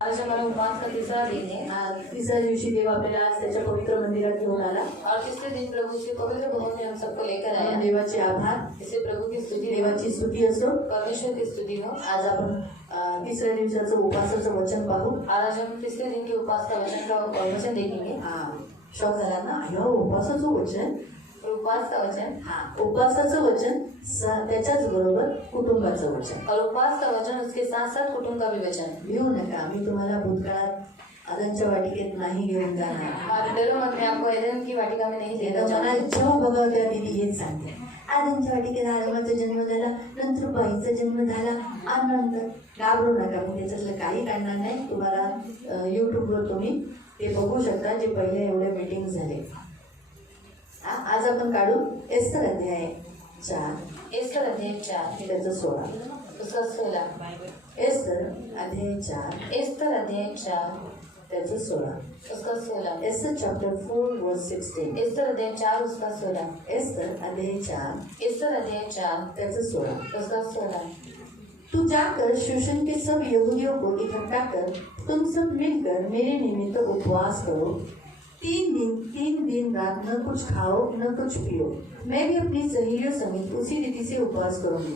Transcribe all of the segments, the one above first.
आज हमारा उपवास का तीसरा दिन है। तीसऱ्या दिवशी देव आपल्याला आज त्याच्या पवित्र मंदिरात घेऊन आला और तीसरे दिन प्रभु के पवित्र भवन में हम सबको लेकर आया। म्हणून देवाचे आभार, इसे प्रभु की स्तुति, देवाची स्तुती असो। परमेश्वर की स्तुति हो। आज आपण तिसऱ्या दिवसाचं उपवासाचं वचन पाहू। आज हम तीसरे दिन के उपवास का वचन देखेंगे। शॉक झाला ना, ह्यो उपवासाचं वचन, उपवास का वचन, उपवासाचं वचन त्याच्याच बरोबर कुटुंबाचं वचन, और उपवास का वचन उसके साथ साथ कुटुंब का भी वचन। भिवू नका, मी तुम्हाला भूतकाळात आदनच्या वाटिकेत नाही घेऊन जाणार। डरो मत, मैं आपको एदन की वाटिका में नहीं लेकर जाऊंगा। मला जेव्हा बघावं तेव्हा दीदी हेच सांगते, आदनच्या वाटिकेत आदमाचा जन्म झाला, नंतर बाईचा जन्म झाला, आणि नंतर घाबरू नका, मी त्याच्यातलं काही काढणार नाही। तुम्हाला यूट्यूबवर तुम्ही ते बघू शकता जे पहिले एवढे मीटिंग झाले। आज आपण काढू एस्तर अध्याय 4, एस्तर अध्याय 4 त्याचं 16, उसका 16, एस्तर अध्याय 4, एस्तर अध्याय 4 त्याचं 16, उसका 16, एस्तर चैप्टर 4 वर्स 16, एस्तर अध्याय 4 उसका 16, एस्तर अध्याय 4, एस्तर अध्याय 4 त्याचं 16, उसका 16। तू जाकर शूशन के सब यहूदियों को इकट्ठा कर, तुम सब मिलकर मेरे निमित्त उपवास करो। 3 दिन रात न कुछ खाओ न कुछ पियो। मैं भी अपनी सहेलियों समेत उसी रीति से उपवास करूंगी।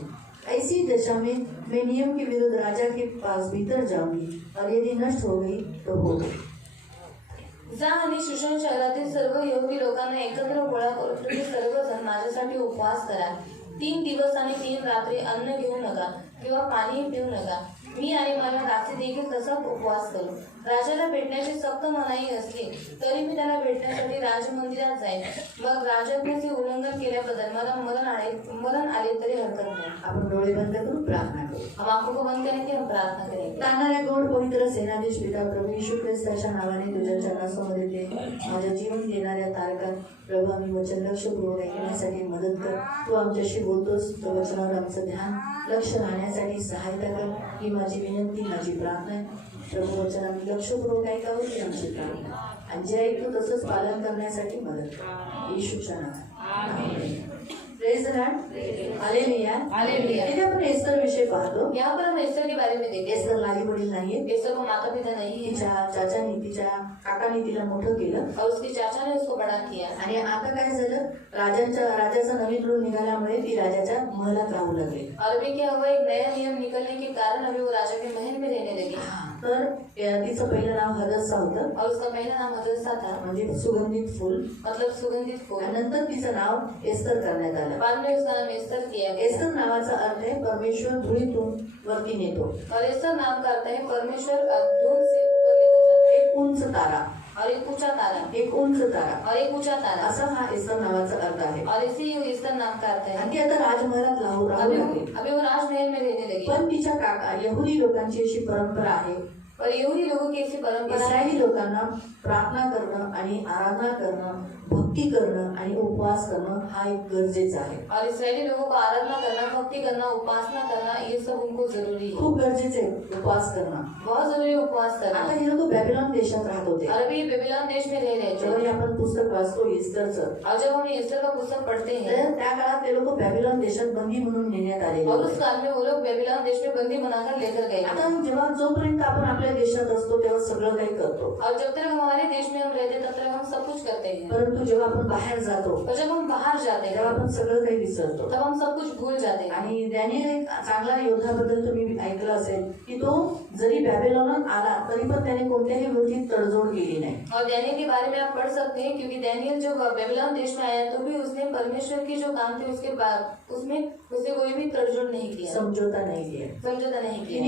ऐसी दशा में मैं नियम के विरुद्ध राजा के पास भीतर जाऊंगी, और यदि नष्ट हो गई तो हो गई। जा आणि शूशन शहरातील सर्व यहुदी लोकांना एकत्र गोळा करून तुम्ही सर्वजण माझ्यासाठी उपवास करा। 3 दिवस आणि 3 रात्री अन्न घेऊ नका किंवा पाणी पिऊ नका। मी आणि माझ्या दासी देखील तसाच उपवास करू। राजाला भेटण्याची सक्त मनाई असली तरी मी त्याला भेटण्यासाठी राजमंदिरात जाईन। मग राजाज्ञेचे उल्लंघन केल्याबद्दल मला मरण आले तरी हरकत नाही। आपण डोळे बंद करू, प्रार्थना करू। हम आंखों को बंद करेंगे, हम प्रार्थना करेंगे। तानाऱ्या गोड पवित्र सेनाधीश पिता प्रभू येशू ख्रिस्ताच्या नावाने तुझ्या चरणासमोर येते। माझ्या जीवन देणाऱ्या तारकात प्रभू आम्ही वचन लक्षपूर्वक ऐकण्यासाठी मदत कर। तू आमच्याशी बोलतोस, तो वचनावर आमचं ध्यान लक्ष राहण्यासाठी सहायता कर, ही माझी विनंती, माझी प्रार्थना आहे। प्रभू वचन आम्ही लक्षपूर्वक ऐकावं ही आमची प्रार्थना, आणि जे ऐकतो तसंच पालन करण्यासाठी मदत कर, येशूच्या नावात amen. Praise the lord, hallelujah, hallelujah. इथे आपण एस्तर विषय पाहतो। यहाँ पर हम एस्तर के बारे में देखें। एस्तर आई वडील नाहीये, एस्तर को माता पिता नहीं है, तिच्या चाचाने, तिच्या काकाने तिला मोठं केलं, और उसके चाचा ने उसको बड़ा किया। आणि आता काय झालं, राजाचा नवीन रूल निघाल्यामुळे ती राजाच्या महलात राहू लागली। और अभी क्या हुआ, एक नया नियम निकलने के कारण अभी वो राजा के महल में रहने लगी। तर तिचं पहिलं नाव हदस्सा होतं, और उसका पहला नाम हदस्सा था, म्हणजे सुगंधित फूल, मतलब सुगंधित फूल। आणि नंतर तिचं नाव एस्तर करण्यात आलं। बाद में उसका नाम एस्तर किया गया। एस्तर नावाचा अर्थ आहे परमेश्वर धुळीतून वरती नेतो, और एस्तर नाम का अर्थ है परमेश्वर धूल से ऊपर लेकर जाता है। एक उंच तारा, और एक ऊंचा तारा, एक उंच तारा, और एक ऊंचा तारा, असा हा एस्तर नावाचा अर्थ आहे। और इसी एस्तर नाम का अर्थ है। आणि ती आता राजमहालात राहू लागली, अभी वो राजमहल में रहने लगी। पण तिच्या काका यहुदी लोकांची अशी परंपरा आहे, और यहूदी लोगों की ऐसी परंपरा है, इस्रायली लोकांना प्रार्थना करणं आणि आराधना करणं, भक्ती करणं आणि उपवास करणं हा एक गरजेचा आहे। और इस्राएली लोगों को आराधना करना, भक्ति करना, उपासना करना, ये सब उनको जरूरी है, खूप गरजेचे आहे उपवास करणं। बहुत जरूरी है उपवास करना। आता हे लोक बॅबिलॉन देशात राहत होते। और अभी बेबीलोन देश में रह रहे थे। जेव्हा आपण पुस्तक वाचतो एस्तरचं, और जब हम एस्तर का पुस्तक पढ़ते हैं, तर त्या काळात ते लोक बॅबिलॉन देशात बंदी म्हणून नेण्यात आलेले और उस होते। काल में वो लोग बेबीलोन देश में बंदी बनाकर लेकर गए। आता जेव्हा जोपर्यंत आपण आपल्या देशात असतो तेव्हा सगळं काही करतो, और जब तक हमारे देश में हम रहते तब तक हम सब कुछ करते हैं। परंतु जेव्हा आपण बाहेर जातो और जब हम बाहर जाते तेव्हा हैं आपण सगळं काही विसरतो। तब हम सब कुछ भूल जाते हैं। आणि डॅनियल एक चांगला योद्धाबद्दल तुम्ही ऐकलं असेल की तो जरी बॅबिलॉनात आला तरी पण त्याने कोणत्याही गोष्टीत तडजोड केली नाही। और डैनियल के बारे में आप पढ़ सकते हैं, क्योंकि डैनियल जो बेबीलोन देश में आया तो भी उसने परमेश्वर की जो काम थे उसके बाद उसमें उसने कोई भी तडजोड नहीं किया, समझौता नाही किया, समझौता नहीं किया।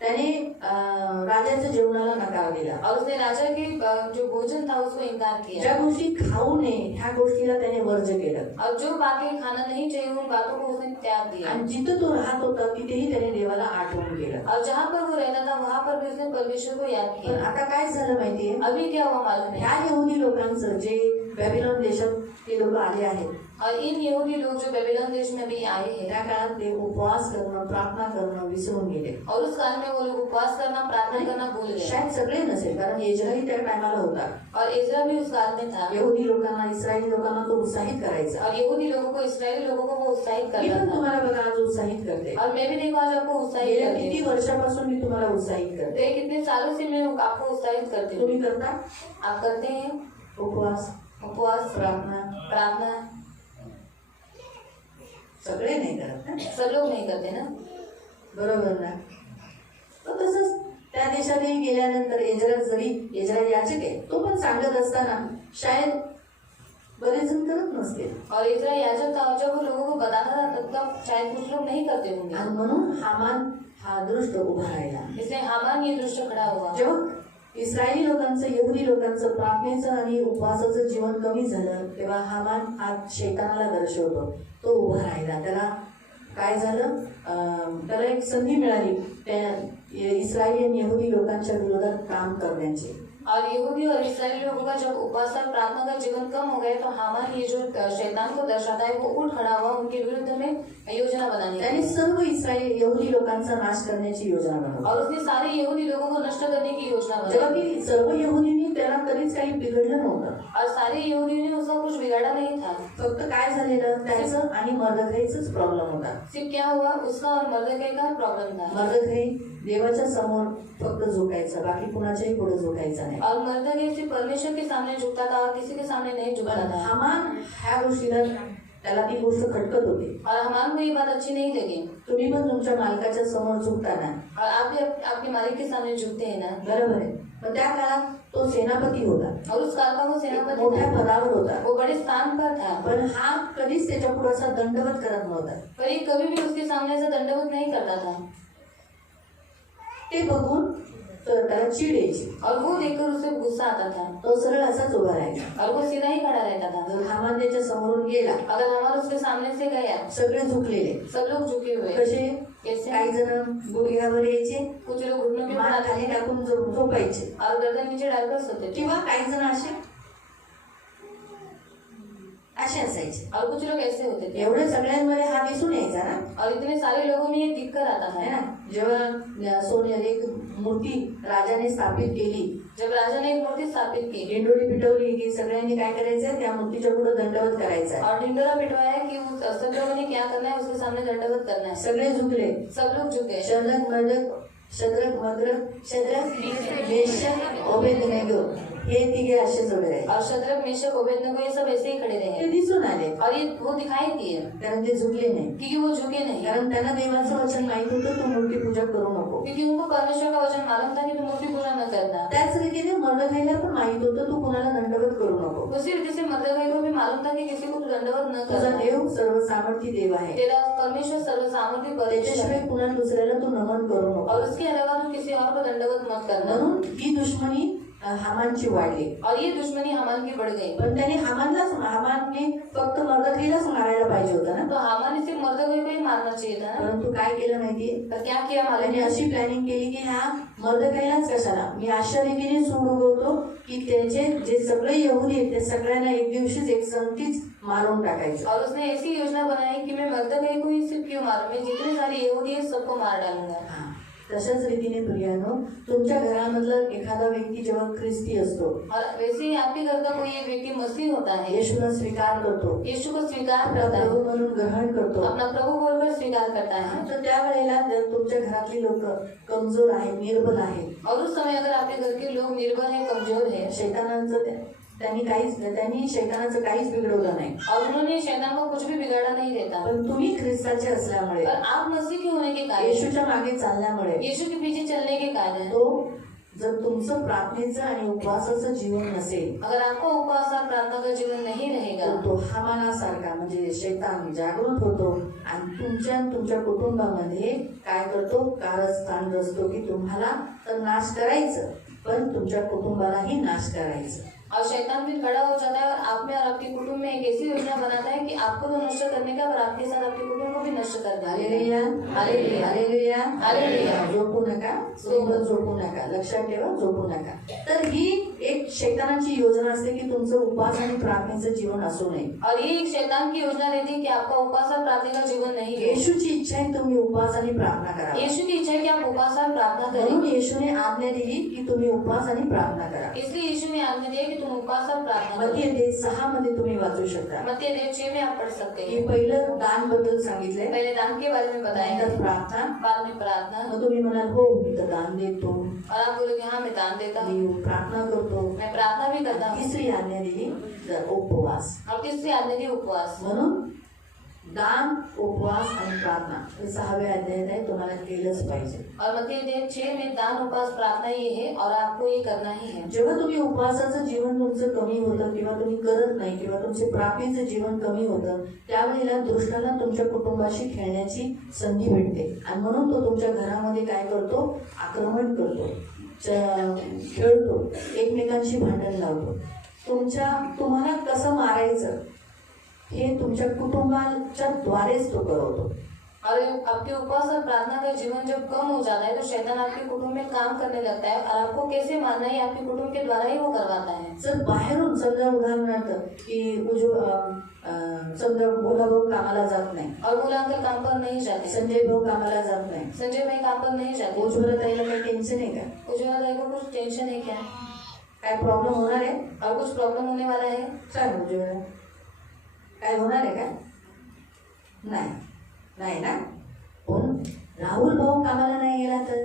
त्याने राजाच्या जेवणाला नकार दिला, और उसने राजा के जो भोजन था उसको इनकार किया। ज्या गोष्टी खाऊ नये ह्या गोष्टीला त्याने वर्ज केलं, और जो बातें खाना नहीं चाहिए उन बातों को उसने त्याग दिया। आणि जिथं तो राहत होता तिथेही त्याने देवाला आठवण केलं। और जहाँ पर वो रहता था वहाँ पर भी उसने परमेश्वर को याद पण किया। आता काय झालं माहितीये, अभी क्या हुआ मालूम है, ह्या यहुदी लोकांचं जे बॅबिलॉन देशात ते लोक आले आहेत और इन यहूदी लोग जो बेबीलोन देश में भी आए हैं, त्या काळात ते उपवास करणं प्रार्थना करणं विसरून गेले. और उस काल में वो लोग उपवास करना प्रार्थना करना भूल गए. शायद सगळे नसेल, कारण इस्रायली त्या टायमाला होता. और इस्रा भी उस काल में था. यहुदी लोकांना इस्रायली लोकांना तो उत्साहित करायचा. और यहूदी लोगों को इस्राएली लोगों को वो उत्साहित मी करता पण था. तुम्हाला बघा आज उत्साहित करते. और मैं भी देखो आज आपको उत्साहित गेल्या करती किती हूँ. वर्षापासून मी तुम्हाला उत्साहित करते. तो ये कितने सालों से मैं आपको उत्साहित करती हूँ. तुम्ही करता आप करते हैं उपवास उपवास प्रार्थना? प्रार्थना? सगळे नाही करत ना. सब लोग नहीं करते ना. बरोबर ना. तर तसंच त्या देशातही गेल्यानंतर एजरा याचक आहे, तो पण सांगत असताना शायद बरेच जण करत नसते. और इस्रा याजक था, जब वो लोगों को बताना था तब तक शायद कुछ लोग नहीं करते होंगे. आणि म्हणून हामान हा दृष्ट उभा राहिला. इसलिए हामान ये दृश्य खड़ा हुआ. जेव्हा इस्रायली लोकांचं यहुदी लोकांचं प्रार्थनेचं आणि उपवासाचं जीवन कमी झालं, तेव्हा हामान हा शैतानाला दर्शवतो. तो उभा राहिला. त्याला काय झालं, त्याला एक संधी मिळाली त्या इस्रायली आणि यहुदी लोकांच्या विरोधात काम करण्याची. और यहूदी और इस्राएली लोगों का जब उपवास और प्रार्थना का जीवन कम हो गया तो हामान ये जो शैतान को दर्शाता है वो उठ खड़ा हुआ उनके विरुद्ध में योजना बनाने की. त्याने सर्व इस्रायल यहुदी लोकांचा नाश करण्याची योजना बनवली. और उसने सारे यहूदी लोगों को नष्ट करने की योजना जेव्हा बनाई. की सर्व यहुदींनी त्याला कधीच काही बिघडलं नव्हतं. और सारे यहूदियों ने उसका कुछ बिगाड़ा नहीं था. फक्त काय झालेलं, त्याचं आणि मर्दखाईचंच प्रॉब्लेम होता. सिर्फ क्या हुआ, उसका और मर्दकै का प्रॉब्लेम था. मर्दखाई देवाच्या समोर फक्त झुकायचं, बाकी कुणाच्याही पुढे झुकायचं नाही. और मर्दकै सिर्फ परमेश्वर के सामने झुकता था और किसी के सामने नहीं झुकता पण था. हामान ह्या गोष्टीला त्याला ती गोष्ट खटकत होती. और हामान को ये बात अच्छी नहीं लगी. तुम्ही पण तुमच्या मालकाच्या समोर झुकताना, और आप भी आपके मालिक के सामने झुकते हैं ना. बरोबर आहे. पण त्या काळात तो सेनापती होता, और उस काल का वो सेनापति मोठ्या था. पदावर होता. वो बड़े स्थान पर था. पण हा कधीच त्याच्या पुढे असा दंडवत करत नव्हता. पर ये कभी भी उसके सामने ऐसा दंडवत नहीं करता था. ते बघून तर त्याला चीड यायची. और वो देखकर उसे गुस्सा आता था. तो सरळ असाच उभा राहायचा. और वो सीधा ही खड़ा रहता था. जर हामान त्याच्या समोरून गेला, अगर हमारा उसके सामने से गया, सगळे झुकलेले. सब लोग झुके हुए. कसे, कैसे? काही जण गुडघ्यावर यायचे, कुछ लोग घुटनों के मान ऊपर खाली आते थे टाकून झोपायचे, और गर्दन नीचे डालकर सोते थे. किंवा काही जण असे असायचे. और कुछ लोग ऐसे होते थे. एवढे सगळ्यांमध्ये हा दिसून यायचा ना, और इतने सारे लोगों में ये दिक्कत आता है था. ना. जेव्हा सोने एक मूर्ती राजाने स्थापित केली, जब राजा ने एक मूर्ति स्थापित की दिंडोरी पिटवली की सगळ्यांनी काय करायचं, त्या मूर्तीच्या पुढे दंडवत करायचा. और ढिंडोरा पिटवाया कि सब लोगों ने क्या करना है, उसके सामने दंडवत करना है. सगळे झुकले. सब लोग झुके. शद्रक मेशक ओबेदनेगो हे तिघे असेच उभे राहिले. और शद्रक मेशक ओबेदनेगो ये सब ऐसे ही खड़े ते रहे. दिसून आले, और ये वो दिखाई दिए कारण ते झुकले नाही. क्योंकि वो झुके नहीं. कारण त्यांना देवाचं वचन माहित होतं, तू मूर्ती पूजा करू नको. क्योंकि उनको परमेश्वर का वचन मालूम था कि तुम मूर्ति पूजा न करना. त्याच रीतीने मर्दखाईला पण माहित होतं, तू कुणाला दंडवत करू नको. उसी रीति से मर्दकै को भी मालूम था कि किसी को दंडवत न तुझा करना. देव सर्व सामर्थ्य देव आहे, तेरा परमेश्वर सर्व सामर्थ्य परमेश्वर त्याच्याशिवाय है. कुणा दुसऱ्याला तू नमन करू नको. और उसके अलावा तू किसी और को दंडवत मत करना. म्हणून ही दुश्मनी हामानची वाढली. और ये दुश्मनी हामान की बढ़ गई. पण त्याने हामानने फक्त मर्दखाईलाच मारायला पाहिजे होता ना. तो हामान ने सिर्फ मर्दकै को ही मारना चाहिए था ना. परंतु काय केलं माहितीये, पर क्या किया मालूम त्याने है? अशी प्लॅनिंग केली की ह्या मर्दखाईलाच कशाला, मी अशा रीतीने सूड उगवतो की त्याचे जे सगळे यहुदी आहेत ते सगळ्यांना एक दिवशीच एक संगतीच मारून टाकायचं. और उसने ऐसी योजना बनाई कि मैं मर्दकै को ही सिर्फ क्यों मारूं, मैं जितने सारे यहूदी है सबको मार डालूंगा. हा. तशाच रीतीने प्रियानो, तुमच्या घरामधला एखादा व्यक्ती जेव्हा ख्रिस्ती असतो, और वैसे ही आपके घर का कोई एक व्यक्ति मसीह होता है, येशूला स्वीकार करतो, यीशु को स्वीकार आपला करता प्रभू है, म्हणून ग्रहण करतो, अपना प्रभु बोलकर स्वीकार करता है. तर त्यावेळेला जर तुमच्या घरातली लोक कमजोर आहेत, निर्बल आहेत, और उस समय अगर आपके घर के लोग निर्बल है, कमजोर है, त्यांनी शैतानाचं काहीच बिघडवलं नाही, और उन्होंने शैतान को कुछ भी बिगाड़ा नहीं देता. पण तुम्ही ख्रिस्ताचे असल्यामुळे, और आप मसीह के होने के कारण, येशूच्या मागे चालल्यामुळे, यीशु के पीछे चलने के कारण, तो जर तुमचं प्रार्थनेचं आणि उपवासाचं जीवन नसेल, अगर आपका उपवास और प्रार्थना का जीवन नहीं रहेगा, तर तो हामानासारखा म्हणजे शैतान जागृत होतो आणि तुमच्या कुटुंबामध्ये काय करतो, कारस्थान रचतो की तुम्हाला तर नाश करायचं, पण तुमच्या कुटुंबालाही नाश करायचं. और शैतान फिर खड़ा हो जाता है और आप में और आपके कुटुंब में एक ऐसी योजना बनाता है कि आपको तो नष्ट करने का और आपके साथ आपके कुटुंब को भी नष्ट कर देगा। Hallelujah, hallelujah, hallelujah, hallelujah. झोपू नका, सोबत झोपू नका, लक्षात ठेवा, झोपू नका. तर ही एक शैतानाची योजना असते की तुमचं उपवास आणि प्रार्थनेचं जीवन असू नये. और ये एक शैतान की योजना रहती है कि आपका उपवास और प्रार्थना का जीवन नहीं है। येशूची इच्छा आहे तुम्ही उपवास आणि प्रार्थना करा. यीशु की इच्छा है कि आप उपवास और प्रार्थना म्हणून करें। येशूने आज्ञा दिली की तुम्ही उपवास आणि प्रार्थना करा. इसलिए यीशु ने आज्ञा दी है कि तुम उपवास और प्रार्थना करो। मत्ती 6 मध्ये तुम्ही वाचू शकता मत्ती 6 में आप पढ़ सकते की हैं। पहिलं दान बद्दल सांगितलंय, पहले दान के बारे में बताया नंतर है, प्रार्थना. बाद में प्रार्थना। मग तुम्ही म्हणाल हो मी तर दान देतो, और आप बोलोगे हाँ मैं दान देता हूँ, मी प्रार्थना करतो. मैं प्रार्थना भी करता हूँ। तिसरी आज्ञा दिली उपवास. और तीसरी आज्ञा दी उपवास। म्हणून दान, उपवास आणि प्रार्थना हे 6व्या अध्यायात आहे, तुम्हाला केलंच पाहिजे. और मत्ती 6 में दान उपवास प्रार्थना ये है और आपको ये करना ही है। जेव्हा तुम्ही उपवासाचं जीवन तुमचं कमी होतं किंवा तुम्ही करत नाही किंवा तुमचे प्रार्थनेचं जीवन कमी होतं, त्यावेळेला दुष्टाला तुमच्या कुटुंबाशी खेळण्याची संधी भेटते आणि म्हणून तो तुमच्या घरामध्ये काय करतो, आक्रमण करतो, खेळतो, एकमेकांशी भांडण लावतो. तुम्हाला कसं मारायचं हे तुमच्या कुटुंबाच्या द्वारेच तो करवतो. और आपके उपवास और प्रार्थना का जीवन जब कम हो जाता है तो शैतान आपके कुटुंब में काम करने लगता है और आपको कैसे मारना है आपके कुटुंब के द्वारा ही वो करवाता है। जर बाहेरून समजा उदाहरणार्थ की समजा भोला भाऊ कामाला जात नाही और भोला अंकल काम पर नहीं जाते, संजय भाऊ कामाला जात नाही, संजय भाई काम पर नहीं जाते, उज्ज्वला ताईला काही टेन्शन आहे का? उज्ज्वला ताई को कुछ टेंशन है क्या काय प्रॉब्लेम होणार आहे? और कुछ प्रॉब्लम होने वाला है? सांग उज्ज्वला, काय होणार आहे का? नाही नाही ना. पण राहुल भाऊ कामाला नाही गेला तर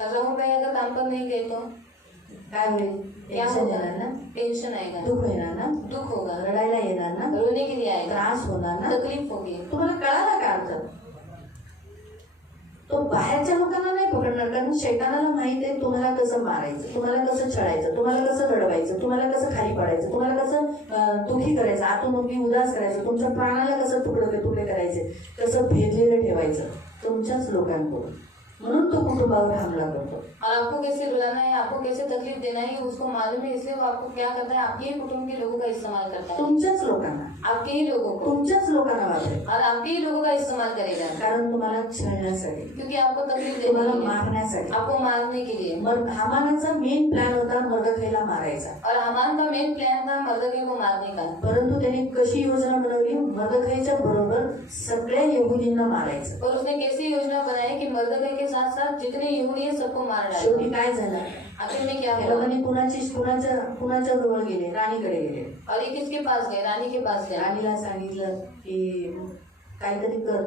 और राहुल भाई अगर काम पर नहीं गए तो काय होईल? क्या टेन्शन होगा? येणार ना, टेंशन आएगा, दुःख येणार ना, दुख होगा, रडायला येणार ना, रोने के लिए आएगा, त्रास होणार ना. तकलीफ होगी। तुम्हाला कळाला का अर्थ? तो बाहेरच्या लोकांना नाही पकडणार, कारण शैतानाला माहित आहे तुम्हाला कसं मारायचं, तुम्हाला कसं छळायचं, तुम्हाला कसं रडवायचं, तुम्हाला कसं खाली पाडायचं, तुम्हाला कसं दुखी करायचं, आतून उभी उदास करायचं, तुमच्या प्राणाला कसं तुकडे करायचे, कसं भेदलेलं ठेवायचं तुमच्याच लोकांकडून. म्हणून तो कुटुंबावर हमला करतो. और आपको कैसे रुलाना है, आपको कैसे तकलीफ देना है उसको मालूम है, इसलिए वो आपको क्या करता है, आपके ही कुटुंब के लोगों का इस्तेमाल करता है, तुमच्याच लोकांना, आपके ही लोगों को, तुमच्याच लोकांना वापरेल. और आपके ही लोगों का इस्तेमाल करेगा, कारण तुम्हाला छळण्यासाठी, क्योंकि आपको तकलीफ तुम्हाला देने के लिए, मारण्यासाठी. आपको मारने के लिए। मग हामानाचा मेन प्लॅन होता मर्दखैला मारायचा. और हामान का मेन प्लान था मर्दकी को मारने का, परंतु त्याने कशी योजना बनवली, मर्दखैच्या बरोबर सगळ्या यहुदींना मारायचं. और उसने कैसी योजना बनाई कि मर्दकी के साथ साथ जितने यहूदी है सबको मार डाला। शेवटी काय झालं, आखिर में क्या त्या हुआ? लोकांनी कुणाच्या जवळ गेले, राणीकडे गेले. और ये किसके पास गए? रानी के पास गए। राणीला सांगितलं की काहीतरी कर,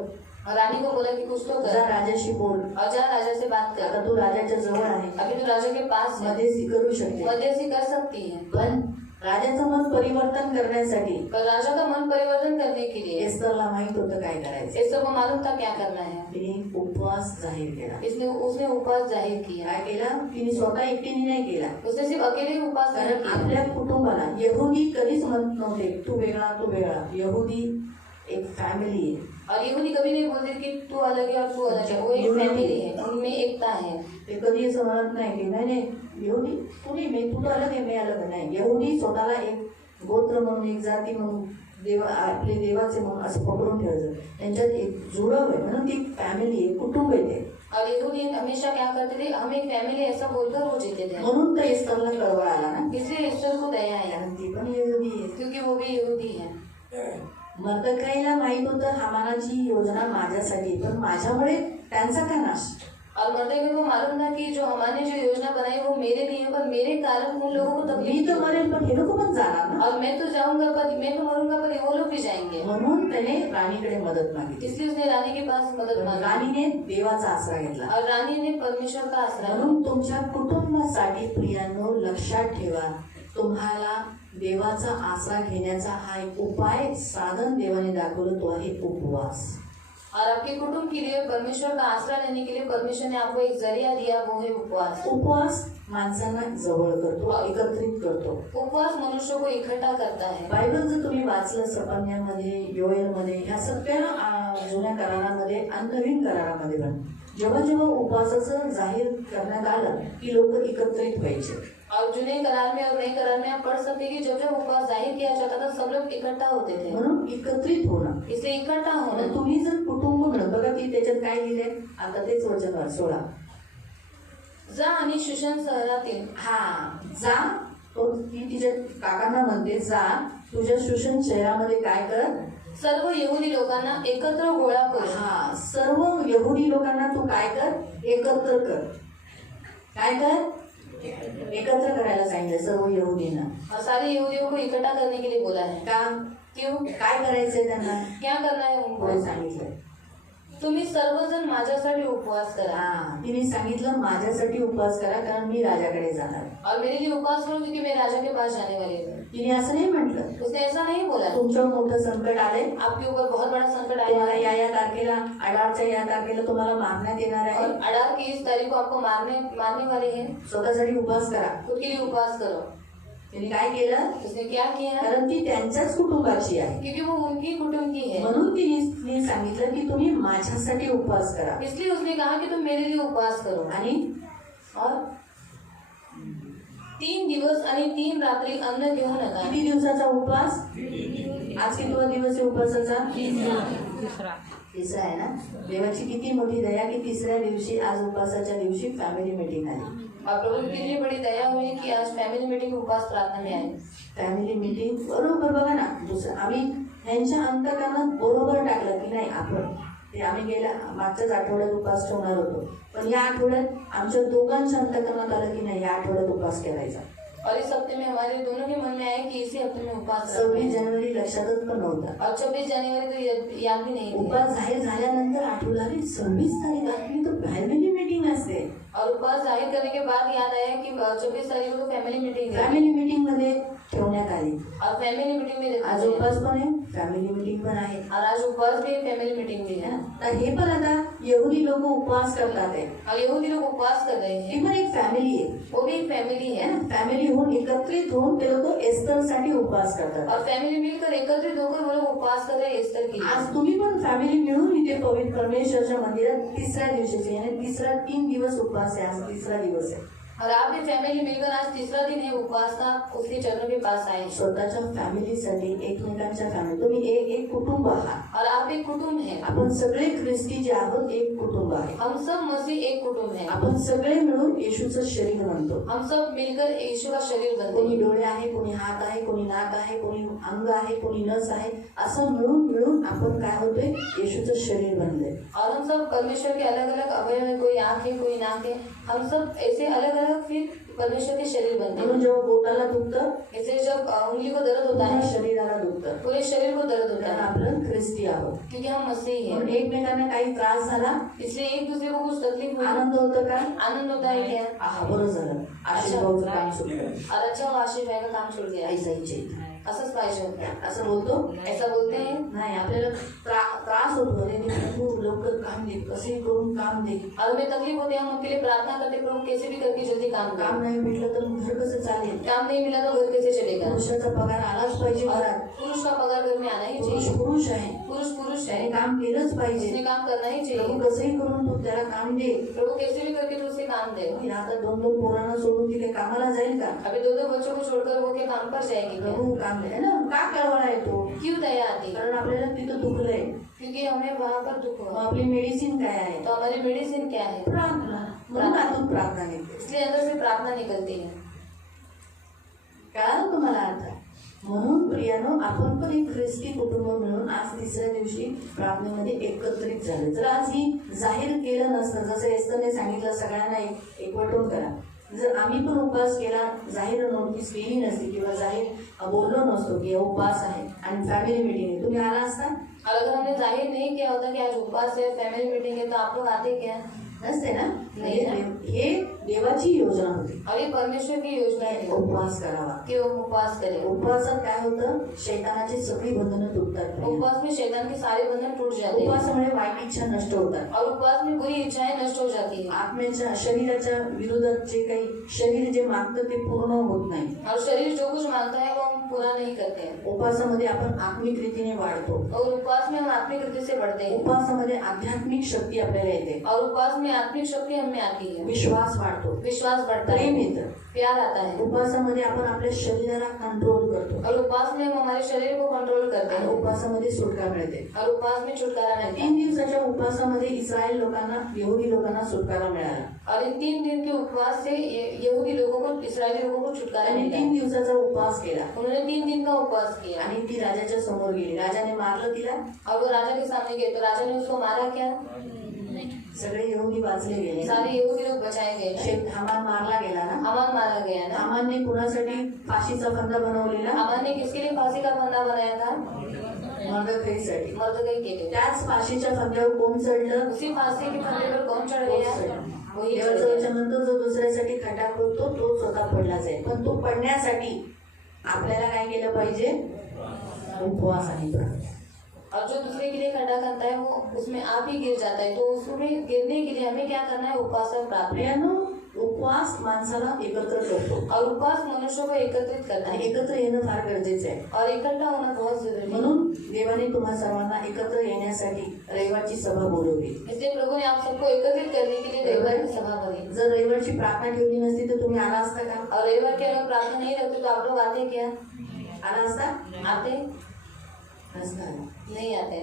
और रानी को बोला कि कुछ तो जा कर राजाशी बोल, और जा राजा से बात आता कर, तू राजाच्या जवळ आहे, अभी तो राजा के पास है, मध्यस्थी करू शकते. मध्यस्थी कर सकती है। पण राजाचं मन परिवर्तन करण्यासाठी पर राजा का मन परिवर्तन करने के लिए एस्तरला माहित होतं काय करायचं. एस्तर को मालूम था क्या करना है, तिने उपवास जाहीर केला. इसलिए उसने उपवास जाहिर किया। काय केला? तिने स्वतः एकटीने नाही केला, उसने सिर्फ अकेले ही उपवास नहीं कारण किया, आपल्या कुटुंबाला यहुदी कधीच म्हणत नव्हते तू वेगळा तू वेगळा. यहुदी एक फॅमिली आहे. और यहूदी कभी नहीं बोलते कि तू अलग है और तू अलग है, वो एक फैमिली है, उनमें एकता है। ते कधी असं म्हणत नाही की नाही नाही यहुदी तू नाही, मी तू तर अलग आहे मी अलग आहे. नाही, यहुदी स्वतःला एक गोत्र म्हणून, एक जाती म्हणून, आपले देवाचे म्हणून असं पकडून ठेवायचं. त्यांच्यात एक जुळव आहे, म्हणून ती फॅमिली आहे, कुटुंब आहे ते. और यहूदी हमेशा क्या करते थे, हम एक फैमिली ऐसा बोलकर वो जीते थे। म्हणून तर एस्तरला कळवळ आला ना, इसलिए एस्तर को दया है, कारण ती पण यहुदी आहे. क्योंकि वो भी यहूदी है। मर्दखाईला माहित होतं हामानाची योजना माझ्यासाठी, पण माझ्यामुळे त्यांचा का नाश. और मर्दकी को मालूम था कि जो हमारे जो योजना बनाई वो मेरे लिए है, पर मेरे कारण उन लोगों को मी तकलीफ तर मरेल पण हे लोक पण जाणार ना. और मैं तो जाऊंगा पर मैं तो मरूंगा पर वो लोग भी जाएंगे। म्हणून त्याने राणीकडे मदत मागितली. इसलिए उसने रानी के पास मदद मांगी राणीने देवाचा आसरा घेतला. और रानी ने परमेश्वर का आश्रय लिया। म्हणून तुमच्या कुटुंबासाठी प्रियांनो लक्षात ठेवा, तुम्हाला देवाचा आसरा घेण्याचा हा एक उपाय, साधन देवाने दाखवलं, तो आहे उपवास. और आपके कुटुंब के लिए परमेश्वर का आसरा लेने के लिए परमेश्वर ने आपको एक जरिया दिया, वो है उपवास। उपवास माणसांना जवळ करतो, एकत्रित करतो. उपवास मनुष्य को इकट्ठा करता है। बायबल जर तुम्ही वाचलं सपन्यामध्ये, योएलमध्ये, ह्या सगळ्या जुन्या करारामध्ये आणि नवीन करारामध्ये पण जेव्हा जेव्हा उपवासाचं जाहीर करण्यात आलं की लोक एकत्रित व्हायचे. और जूने करार में और नए करार में आप पढ़ सकते हैं कि जब जब उपवास जाहिर किया जाता था सब लोग इकट्ठा होते थे, म्हणून एकत्रित होणं. इसलिए इकट्ठा आणि होना. तुम्ही जर कुटुंब म्हणत बघा की त्याच्यात काय लिहिलंय, आता तेच वचन 16. जा आणि शुशन शहरातील जा, तो ती तिच्या काकांना म्हणते जा तुझ्या शुशन शहरामध्ये काय कर, सर्व यहुदी लोकांना एकत्र गोळा कर. सर्व यहुदी लोकांना तू काय कर, एकत्र कर. काय कर, एकत्र करायला सांगितलं सर्व यहुदींना. और सारे यहूदियों को इकट्ठा करने के लिए बोला है. का, क्यों, काय करायचंय त्यांना, क्या करना है उनको. पुढे सांगितलं तुम्ही सर्वजण माझ्यासाठी उपवास करा. तिने सांगितलं माझ्यासाठी उपवास करा कारण मी राजाकडे जाणार. और मेरे लिए उपवास करो क्योंकि मैं राजा के पास जाने वाली हूँ. तिने असं नाही म्हटलं उसने ऐसा नहीं बोला. तुमच्यावर मोठं संकट आलंय, आपके ऊपर बहुत बड़ा संकट आया तुम्हाला है या तारखेला, अडारच्या या तारखेला तुम्हाला मारण्यात येणार और आहे, अडार की इस तारीख को आपको मारने वाले हैं, स्वतःसाठी उपवास करा. खुद के लिए उपवास करो. तिने काय केलं, उसने क्या किया, कारण ती त्यांच्याच कुटुंबाची आहे. क्योंकि वो उनकी कुटुंब की है, म्हणून तिने सांगितलं की तुम्ही माझ्यासाठी उपवास करा. इसलिए उसने कहा कि तुम मेरे लिए उपवास करो. आणि और 3 दिवस आणि 3 रात्री अन्न घेऊ नका. किती दिवसाचा उपवास, आज कितवा दिवस आहे उपवासाचा, तिसरा आहे ना. देवाची किती मोठी दया की तिसऱ्या दिवशी, आज उपवासाच्या दिवशी फॅमिली मीटिंग आली. और प्रभु की कितनी बड़ी दया हुई कि आज फैमिली मीटिंग उपवास प्रार्थना में आए. फॅमिली मीटिंग बरोबर बघा ना. दुसरं आम्ही यांच्या अंतकरणात बरोबर टाकलं की नाही, आपण ते आम्ही गेल्या मागच्याच आठवड्यात उपवास ठेवणार होतो, पण या आठवड्यात आमच्या दोघांच्या अंतकरणात आलं की नाही या आठवड्यात उपवास करायचा. और इस हफ्ते में हमारे दोनों के मन में आया कि इसी हफ्ते में उपवास 26 जानेवारी लक्षातच पण नव्हता. और 26 जनवरी तो याद भी नहीं थी. उपवास जाहीर झाल्यानंतर आठवलं अरे 26 तारीख आपली तो फॅमिली मीटिंग असते. और उपवास जाहिर करने के बाद याद आया कि 24 तारीख को तो फैमिली मीटिंग है. फॅमिली मीटिंग मध्ये ठेवण्यात आली. और फैमिली मीटिंग में आज उपवास पण आहे, फॅमिली मीटिंग पण आहे. और आज उपवास भी है, फैमिली मीटिंग भी है. तर हे पण आता यहुदी लोक उपवास करतात आहे. और यहूदी लोग उपवास कर रहे ही हैं, पण एक फॅमिली आहे. वो भी एक फैमिली है. फॅमिली होऊन एकत्रित होऊन ते लोक एस्टरसाठी उपवास करतात. और फैमिली मिलकर एकत्रित होकर वो लोग उपवास कर रहे हैं एस्टर के लिए. आज तुम्ही पण फॅमिली मिळून इथे पवित्र परमेश्वरच्या मंदिरात तिसऱ्या दिवशीचे यानी तिसरा 3 दिवस उपवास आहे. आज तिसरा दिवस आहे. और आप भी फैमिली मिलकर आज तीसरा दिन है उपवास का, उसके चरणों के पास आए. स्वतःच्या फॅमिलीसाठी, एकमेकांच्या फॅमिली, तुम्ही एक कुटुंब आहात. और आप एक कुटुंब है. आपण सगळे ख्रिस्ती जे आहोत एक कुटुंब आहे. हम सब मसीह एक कुटुंब है. आपण सगळे मिळून येशूचं शरीर बनतो. हम सब मिलकर यीशु का शरीर बनते कोणी हैं. डोळे आहे, कोणी हात आहे, कोणी नाक आहे, कोणी अंग आहे, कोणी नस आहे, असं मिळून मिळून आपण काय होतोय, येशूचं शरीर बनले. और हम सब परमेश्वर के अलग अलग अवयव है, कोई आँख है, कोई नाक है, हम सब ऐसे अलग अलग फिर परमेश्वर के शरीर बनते म्हणून हैं. जेव्हा बोटाला दुखतं, ऐसे जब उंगली को दर्द होता पूर्ण है, शरीराला दुखतं, पूरे शरीर को दर्द होता कारण है, आपण ख्रिस्ती आहोत. क्योंकि हम मसीही म्हणून हैं. एकमेकांना काही त्रास झाला, इसलिए एक दूसरे को कुछ तकलीफ हुई, आनंद होतं का, आनंद होता है क्या. बरं झालं, आशीर्वादाचं काम सुरू झालं. और अच्छा वो आशीष भाई का काम छोड़ दिया. आई जायचे असंच पाहिजे होतं. असं बोलतो ऐसा बोलते हैं. नाही. आपल्याला त्रास होतो, अरे प्रभू लवकर काम दे, कसे करून काम दे. और हमें तकलीफ होती है, हम उनके लिए प्रार्थना करते प्रभु कैसे भी करके जल्दी काम काम कर. नाही भेटलं तर घर कसं चालेल. काम नहीं मिला तो घर कैसे चलेगा. पुरुषाचा पगार आलाच पाहिजे और घरात. पुरुष का पगार घर में आना ही पुरुष चाहिए. पुरुष आहे, पुरुष पुरुष त्याने है, काम केलंच पाहिजे. उसने काम करना ही प्रभू चाहिए. कसंही करून तू त्याला काम दे. प्रभु कैसे भी करके तो उसे काम दे. आता 2-2 पोरांना सोडून ती काही कामाला जाईल का. अभी 2-2 बच्चों को छोड़कर वो के काम पर जाएंगे क्या? प्रभू काम दे ना. का कळवळा येतो, क्यों दया आती. कारण आपल्याला तिथं दुखलंय. क्योंकि हमें वहाँ पर दुख मग हुआ. आपली मेडिसिन काय आहे, तो हमारी मेडिसिन क्या है. प्रार्थना. म्हणून आतून प्रार्थना निघते. इसलिए अंदर से प्रार्थना निकलती है. कळालं तुम्हाला आता. म्हणून प्रियानो, आपण पण एक ख्रिस्ती कुटुंब मिळून आज तिसऱ्या दिवशी प्रार्थनेमध्ये एकत्रित झाले. जर आज ही जाहीर केलं नसतं, जसं एस्तरने सांगितलं सगळ्यांना एकवटून करा, जर आम्ही पण उपवास केला, जाहीर नोटीस केली नसती किंवा जाहीर बोललो नसतो की उपवास आहे आणि फॅमिली मीटिंग आहे, तुम्ही आला असता. और अगर हमने जाहिर नहीं किया होता कि आज उपवास है, फैमिली मीटिंग है, तो आप लोग आते क्या. नसते ना. नाही ना. हे देवाची योजना होती और ये परमेश्वर की योजना है उपवास करावा. कि वो उपवास करे. उपवासात काय होतं, शैतानाची सगळी बंधनं तुटतात. उपवास में शैतान के सारे बंधन टूट जाते हैं उपवासामुळे वाईट इच्छा नष्ट होतात. और उपवास में बुरी इच्छाएं नष्ट हो जाती है आत्म्याच्या शरीराच्या विरोधात जे काही शरीर जे मागतं ते पूर्ण होत नाही. और शरीर जो कुछ मांगता है वो हम पूरा नहीं करते हैं. उपवासामध्ये आपण आत्मिक रीतीने वाढतो. और उपवास में हम आत्मिक रीति से बढ़ते हैं उपवासामध्ये आध्यात्मिक शक्ती आपल्याला येते. और उपवास में आत्मिक शक्ति हमें आती है. विश्वास वाढतो. विश्वास बढ़ता है. प्रेम येतं. प्यार आता है. उपवासामध्ये आपण आपल्या शरीराला कंट्रोल करतो. और उपवास में हम हमारे शरीर को कंट्रोल करते आणि हैं उपवासामध्ये सुटका मिळते. और उपवास में छुटकारा मिलता 3 है. दिवसाच्या उपवासामध्ये इस्रायल लोकांना, यहुदी लोकांना सुटकारा मिळाला. और इन 3 दिन के उपवास से यहूदी लोगों को, इस्राएली लोगों को छुटकारा त्यांनी मिला. 3 दिवसाचा उपवास केला उन्होंने 3 दिन का उपवास किया आणि ती राजाच्या समोर गेली. राजाने मारलं तिला. और वो राजा के सामने गए तो राजा ने उसको मारा क्या? सगळे यहुदी वाचले गेले. सारे यहूदी लोग बचाए गए. हामान मारला गेला ना. हामान मारा गया ना. हामानने कुणासाठी फाशीचा फंदा बनवलेला? हामान ने किसके लिए फांसी का फंदा बनाया था? मर्दखैसाठी. मर्दकई के लिए. त्याच फाशीच्या फंद्यावर कोण चढलं? उसी फांसी के फंदे पर कौन चढ़ गया? वही चढ़ देवाच्या गया. वचनानंतर जो दुसऱ्यासाठी खड्डा खोदतो तो स्वतः पडला जाईल. पण तो पडण्यासाठी आपल्याला काय केलं पाहिजे? उपवास आणि प्रार्थना. और जो दूसरे के लिए खड्डा करता है वो उसमें आप ही गिर जाता है. तो उसमें गिरने के लिए हमें क्या करना है? उपवास और प्रार्थना. प्रियानो, उपवास माणसाला एकत्र करतो और उपवास मनुष्य को एकत्रित करता आणि है एकत्र येणं फार गरजेचं आहे. और इकट्ठा होना बहुत जरूरी है. म्हणून देवाने तुम्हा सर्वांना एकत्र येण्यासाठी रविवारची सभा बोलवली. इसलिए प्रभु ने आप सबको एकत्रित करने के लिए रविवार की सभा भरी. जर रविवारची प्रार्थना ठेवली नसती तर तुम्ही आला असता का? और रविवार के अगर प्रार्थना नहीं रखते तो आप लोग आते क्या? आला असता? आते नसता. नहीं आते.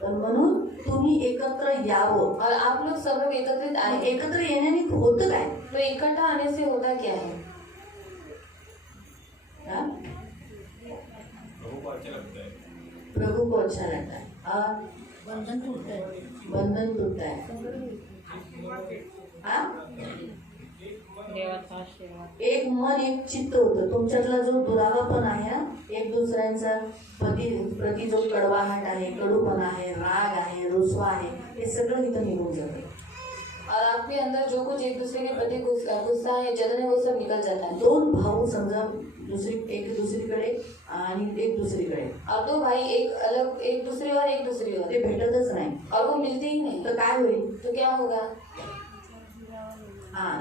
पण म्हणून तुम्ही एकत्र यावं. और आप लोग सब लोग एकत्रित आणि आए. एकत्र येण्याने होतं काय? तो इकट्ठा आने से होता क्या है? हा? प्रभु को अच्छा लगता है. बंधन टूटता है. हा? एक मन एक चित्त होतं. तुमच्यातला जो दुरावापण आहे ना, एक दुसऱ्यांचा प्रति जो कडवाहट आहे, कडूपणा आहे, राग आहे, रुसवा आहे, हे सगळं इथं निघून जाते. और आपके अंदर जो कुछ एक दूसरे के प्रति गुस्सा है, जलन है, वो सब निकल जाता है. 2 भाऊ समजा एक दुसरीकडे आणि एक दुसरीकडे, और 2 भाई एक अलग, एक दूसरी और एक दूसरी और, ते भेटतच नाही. और वो मिलते ही नहीं. तर काय होईल? तो क्या होगा?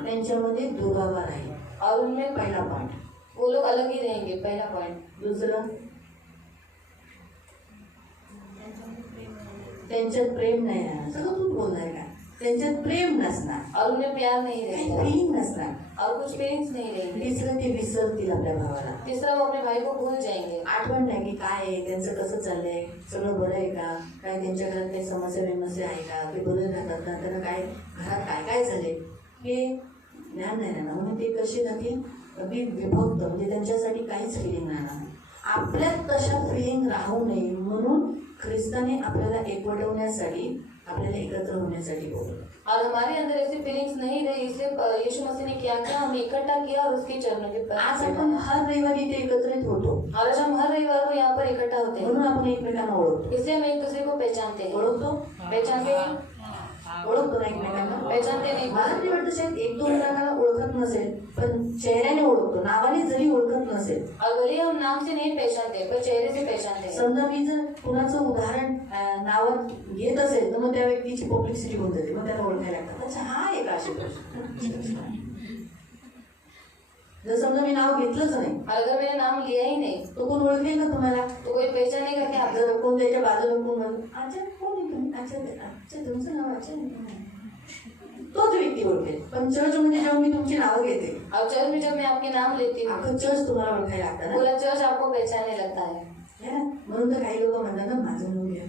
त्यांच्यामध्ये दुरावा राहील. और उनमें पहिला पॉइंट. वो लोग अलग ही रहेंगे. पहला पॉइंट. दुसरं, त्यांच्यात प्रेम नाही राहणार. सगळं तू बोलणार का? त्यांच्यात प्रेम नसणार. और उनमें प्यार नहीं काही रहेगा फिलिंग नसणार. और कुछ फीलिंग्स नहीं रहेंगे. तिसरं, ते विसरतील आपल्या भावाला. तीसरा, वो अपने भाई को भूल जाएंगे. आठवण नाही की काय आहे, त्यांचं कसं चाललंय, सगळं बरं आहे का, काय त्यांच्या घरात काही समस्या विमस्या आहे का, ते बरं राहतात का, त्यांना काय घरात काय काय झालंय हे ज्ञान नाही राहणार. म्हणून ते कसे राहतील? अगदी विभक्त, म्हणजे त्यांच्यासाठी काहीच फिलिंग राहणार. आपल्यात तशा फिलिंग राहू नये म्हणून ख्रिस्ताने आपल्याला एकवटवण्यासाठी, आपल्याला एकत्र होण्यासाठी बोलवलं. और हमारे अंदर ऐसी फीलिंग्स नहीं रही, इसलिए यीशु मसीह ने क्या किया? हमें इकट्ठा किया और उसके चरणों के आज पास. आपण हर रविवारी इथे एकत्रित होतो. और आज हम हर रविवार को यहाँ पर इकट्ठा होते हैं. म्हणून आपण एकमेकांना ओळखतो. इसलिए हम एक दूसरे को पहचानते हैं. ओळखतो पहचानते हैं? ओळखतो ना एकमेकांना. पहचानते नहीं. मला तरी वाटतं शायद 1-2 जणांना ओळखत नसेल, पण चेहऱ्याने ओळखतो. नावाने जरी ओळखत नसेल, और भले हम नाम से नहीं पहचानते पर चेहरे से पहचानते हैं. समजा मी जर कुणाचं उदाहरण नावात घेत असेल तर मग त्या व्यक्तीची पब्लिसिटी होऊन जाते. मग त्याला ओळखायला लागतात. अच्छा, हा एक अशी गोष्ट. जर समजा मी नाव घेतलंच नाही, और अगर मैंने नाम लिया ही नहीं तो कोण ओळखेल का तुम्हाला? तो कोई पहचानेगा क्या? आप जर कोण त्याच्या बाजूला कोण म्हणतो, अच्छा कोण आहे तुम्ही, अच्छा तुमचं नाव अच्छा आहे, तोच व्यक्ती ओळखेल. पण चर्चमध्ये जेव्हा मी तुमची नावं घेते, और चर्च में जब मैं आपके नाम लेती हूँ, अख्खं चर्च तुम्हाला ओळखायला लागतं ना. पूरा चर्च आपको पहचानने लगता है. है ना? म्हणून तर काही लोक म्हणतात ना, माझं नाव घ्या,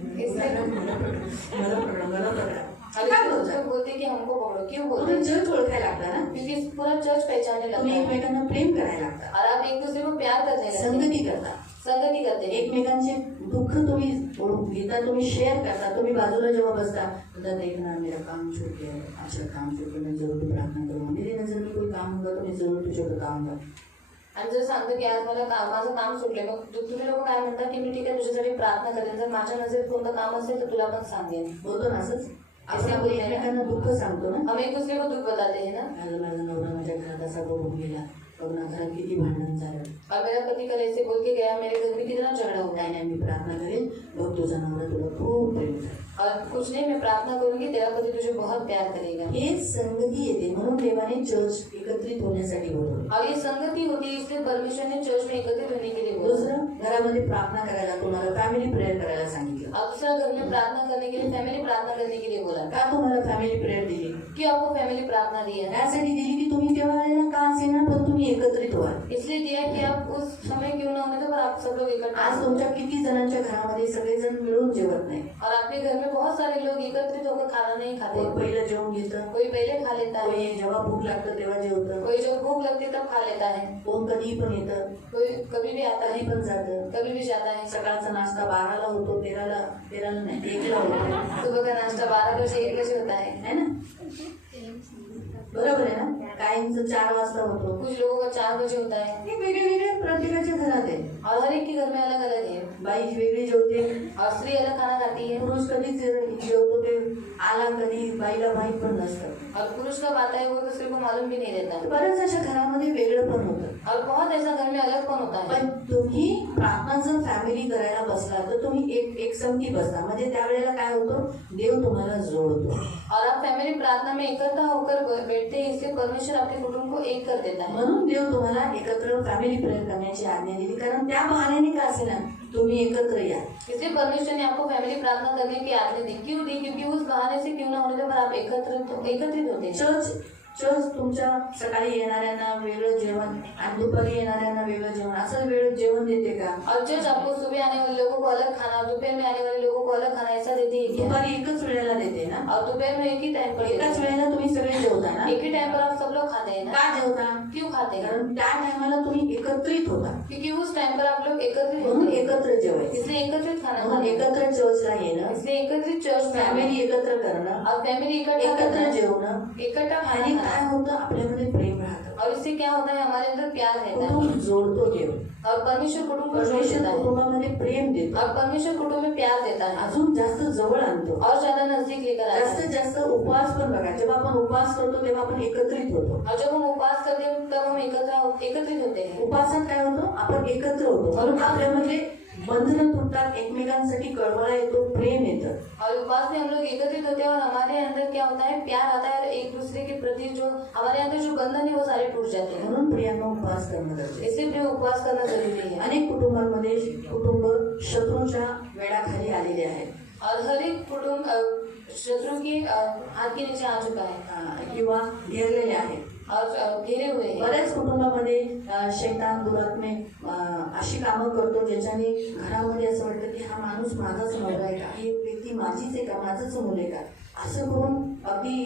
मला पकडा. और काय लोग बोलतात? बोलते कि हमको पकड़ो. क्यों बोलते? तुम्ही चर्च ओळखायला लागता ना. क्योंकि पूरा चर्च पहचानने लगता तुम्ही है. एकमेकांना प्रेम करायला लागता, और आप एक दूसरे को प्यार करने लगते हैं. संगती करता, संगति करते हैं. एकमेकांचे दुःख तुम्ही ओळखून घेता, तुम्ही शेअर करता. तुम्ही बाजूला जेव्हा बसता, दादा एक ना मेरा काम छूट गया, अच्छा काम छूट गया, मैं जरूर प्रार्थना करूँगा, मेरी नजर में कोई काम होगा तो मैं जरूर तुझ्याकडे आऊंगा. आणि जर सांगतो की आज मला माझं काम सुटलंय, मग तुम्ही लोक काय म्हणतात की मी ठीक आहे तुझ्यासाठी प्रार्थना करेन, जर माझ्या नजरेत कोणतं काम असेल तर तुला पण सांगेन. बोलतो ना असंच. आपण आपण एकमेकांना दुःख सांगतो ना. हम एक दूसरे को दुख बताते हैं ना। आज माझा नवरा माझ्या घरात असा बघून गेला, बघ ना घरात किती भांडण झालं. और मेरा पति कल ऐसे बोल के गया, मेरे घर में कितना झगड़ा हुआ नाही है। नाही, मी प्रार्थना करेन, बघ तुझा नवरा तुला खूप प्रेम करतो. और कुछ नहीं, मैं प्रार्थना करूंगी, तेरा पति तुझे बहुत प्यार करेगा। हे संगती येते म्हणून देवाने चर्च एकत्रित होण्यासाठी बोलवलं. और ये संगति होती है, इसलिए परमेश्वर ने चर्च में एकत्रित होने के लिए बोला। दुसरं, घरामध्ये प्रार्थना करायला, तुम्हाला फॅमिली प्रेयर करायला सांगितलं. और दूसरा, घर में प्रार्थना करने के लिए, फैमिली प्रार्थना करने के लिए बोला। का तुम्हाला फॅमिली प्रेयर दिली? क्यों आपको फैमिली प्रार्थना दी है? यासाठी दिली की तुम्ही तेव्हा आलेला का असेना पण तुम्ही एकत्रित व्हा. इसलिए दिया है कि आप उस समय क्यों ना होने दो, पर आप सब लोग इकट्ठा आज हो। तुमच्या किती जणांच्या घरामध्ये सगळेजण मिळून जेवत नाही. और आपके घर में बहुत सारे लोग एकत्रित होकर खाना नहीं खाते। कोण पहिलं जेवून घेतं, कोई पहले खा लेता है, कोणी जेव्हा भूक लागतं तेव्हा जेवतं, कोई जो भूख लगती है तब खा लेता है, कोण कधी पण येतं, कोई कभी भी आता कधी है, पण जातं. कभी भी जाता है। सकाळचा नाश्ता 12ला होतो, 13ला नाही 1ला होतो, सुबह का नाश्ता 12 बजे 1 बजे होता है। है ना? बरोबर आहे ना? काहींचं 4 वाजता होतो. कुछ लोगों का 4 बजे होता है। हे वेगळे वेगळे प्रत्येकाच्या घरात आहे. और हर एक के घर में अलग अलग है। बाई वेगळी जेवते, और स्त्री अलग खाना खाती है, पुरुष कधीच जेवतो ते आला कधी बाईला माहीत पण नसतं. और पुरुष कब आता है वो दूसरे को मालूम भी नहीं रहता। बऱ्याच अशा घरामध्ये वेगळं पण होतं. और बहुत ऐसा घर में अलग कौन होता है। पण तुम्ही प्रार्थना जर फॅमिली करायला बसला तर तुम्ही एक संगती बसता, म्हणजे त्यावेळेला काय होतं, देव तुम्हाला जोडतो. और आप फैमिली प्रार्थना में इकट्ठा होकर बैठते हैं, इसलिए परमेश्वर आपके कुटुंब को एक कर देता है। म्हणून देव तुम्हाला एकत्र फॅमिली प्रेयर करण्याची आज्ञा दिली, कारण त्या बहाण्याने का असेना तुम्ही एकत्र या. इसलिए परमेश्वर ने आपको फैमिली प्रार्थना करने की आज्ञा दी। क्यों दी? क्योंकि उस बहाने से क्यों ना होने दो, पर आप एकत्रित होते हैं। चर्च तुमच्या सकाळी येणाऱ्यांना वेगळं जेवण आणि दुपारी येणाऱ्यांना वेगळं जेवण असं वेळ जेवण देते का? और चर्च आपको सुबह आने वाले लोगों को अलग खाना, दोपहर में आने वाले लोगों को अलग खाना ऐसा देती है क्या? दुपारी एकच वेळेला देते ना? और दोपहर में एक ही टाइम पर देती एकाच है। वेळेला तुम्ही सगळे जेवता ना? एक ही टाइम पर आप सब लोग खाते हैं ना। का जेवता? क्यों खाते हैं? कारण त्या टायमाला तुम्ही एकत्रित होता, क्योंकि उस टाइम पर आप लोग एकत्रित म्हणून होते हैं, एकत्र जेवायचं. इसलिए एकत्रित खाना म्हणून खाते हैं। एकत्र चर्चला येणं, इसलिए एकत्रित चर्च में आना, फॅमिली एकत्र करणं, और फैमिली इकट्ठा एकत्र करना, जेवणं, इकट्ठा आणि खाना काय खाना। होतं, आपल्यामध्ये प्रेम राहतं. और इससे क्या होता है, हमारे अंदर प्यार रहता है। कुटुंब जोडतो देव, और परमेश्वर कुटुंब को जोड़ परमेश्वर देता है। कुटुंबामध्ये प्रेम देतो, और परमेश्वर कुटुंब में प्यार देता है, अजून जास्त जवळ आणतो. और ज्यादा नजदीक लेकर आता है। जास्तीत जास्त उपवास पण बघा, जेव्हा आपण उपवास करतो तेव्हा आपण एकत्रित होतो. और जब हम उपवास करते हैं तब हम एकत्रित होते हैं। उपवासात काय होतं, आपण एकत्र होतो, म्हणून आपल्यामध्ये बंधनं तुटतात, एकमेकांसाठी कळवळा येतो, प्रेम येतं. और उपवास में हम लोग एकत्रित होते हैं, और हमारे अंदर क्या होता है, प्यार आता है, और एक दूसरे के प्रति जो हमारे अंदर जो बंधन है वो सारे टूट जाते हैं। म्हणून प्रियांनो उपवास करणं गरजेचं आहे. इसलिए उपवास करना जरूरी है। अनेक कुटुंबांमध्ये कुटुंब शत्रूच्या वेळाखाली आलेले आहेत, और हर एक कुटुंब शत्रु के हाथ के नीचे आ चुका है, किंवा घेरलेले आहेत. और घेरे हुए हैं। बऱ्याच कुटुंबामध्ये शैतान दुरात्मे अशी कामं करतो ज्याच्याने घरामध्ये असं वाटतं की हा माणूस माझाच नवरा आहे का, ही व्यक्ती माझीच आहे का, माझंच मुलं आहे का, असं करून अगदी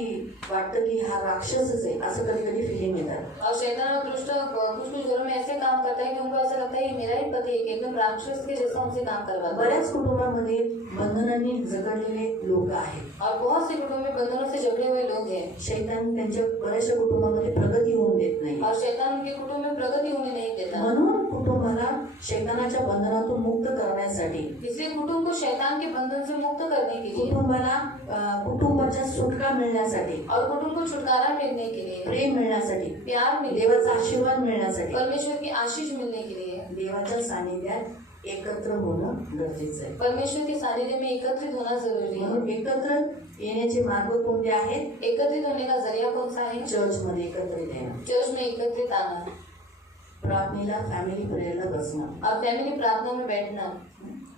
वाटतं की हा राक्षसच आहे, असं कधी कधी फिलिंग येतात. और शैतान और दुष्ट कुछ घरों में ऐसे काम करता है कि उनको ऐसा लगता है कि मेरा ही पति है, कि एकदम राक्षस के जैसा उनसे काम करवाता है। बऱ्याच कुटुंबामध्ये बंधनांनी जकडलेले लोक आहेत, और बहुत से कुटुंब में बंधनों से जकड़े हुए लोग हैं, शैतान त्यांच्या बऱ्याचशा कुटुंबामध्ये प्रगती होऊन देत नाही. और शैतान उनके कुटुंब में प्रगति होने नहीं देता। म्हणून कुटुंबाला शैतानाच्या बंधनातून मुक्त करण्यासाठी, इसलिए कुटुंब को शैतान के बंधन से मुक्त करने के लिए, कुटुंबाला कुटुंबाच्या सुटका मिळण्यासाठी, और कुटुंब को छुटकारा मिलने के लिए, प्रेम मिळण्यासाठी, प्यार मिलने, देवाचा आशीर्वाद मिळण्यासाठी, परमेश्वर की आशीष मिलने के लिए देवाच्या सानिध्यात एकत्र होणं गरजेचं आहे. परमेश्वर के सानिध्य में एकत्रित होना जरूरी है। म्हणून एकत्र येण्याचे मार्ग कोणते आहेत? एकत्रित होने का जरिया कौन सा है? चर्चमध्ये एकत्रित येणं, चर्च में एकत्रित आना, प्रार्थनेला फॅमिली प्रेयरला बसणं, और फैमिली प्रार्थना में बैठना,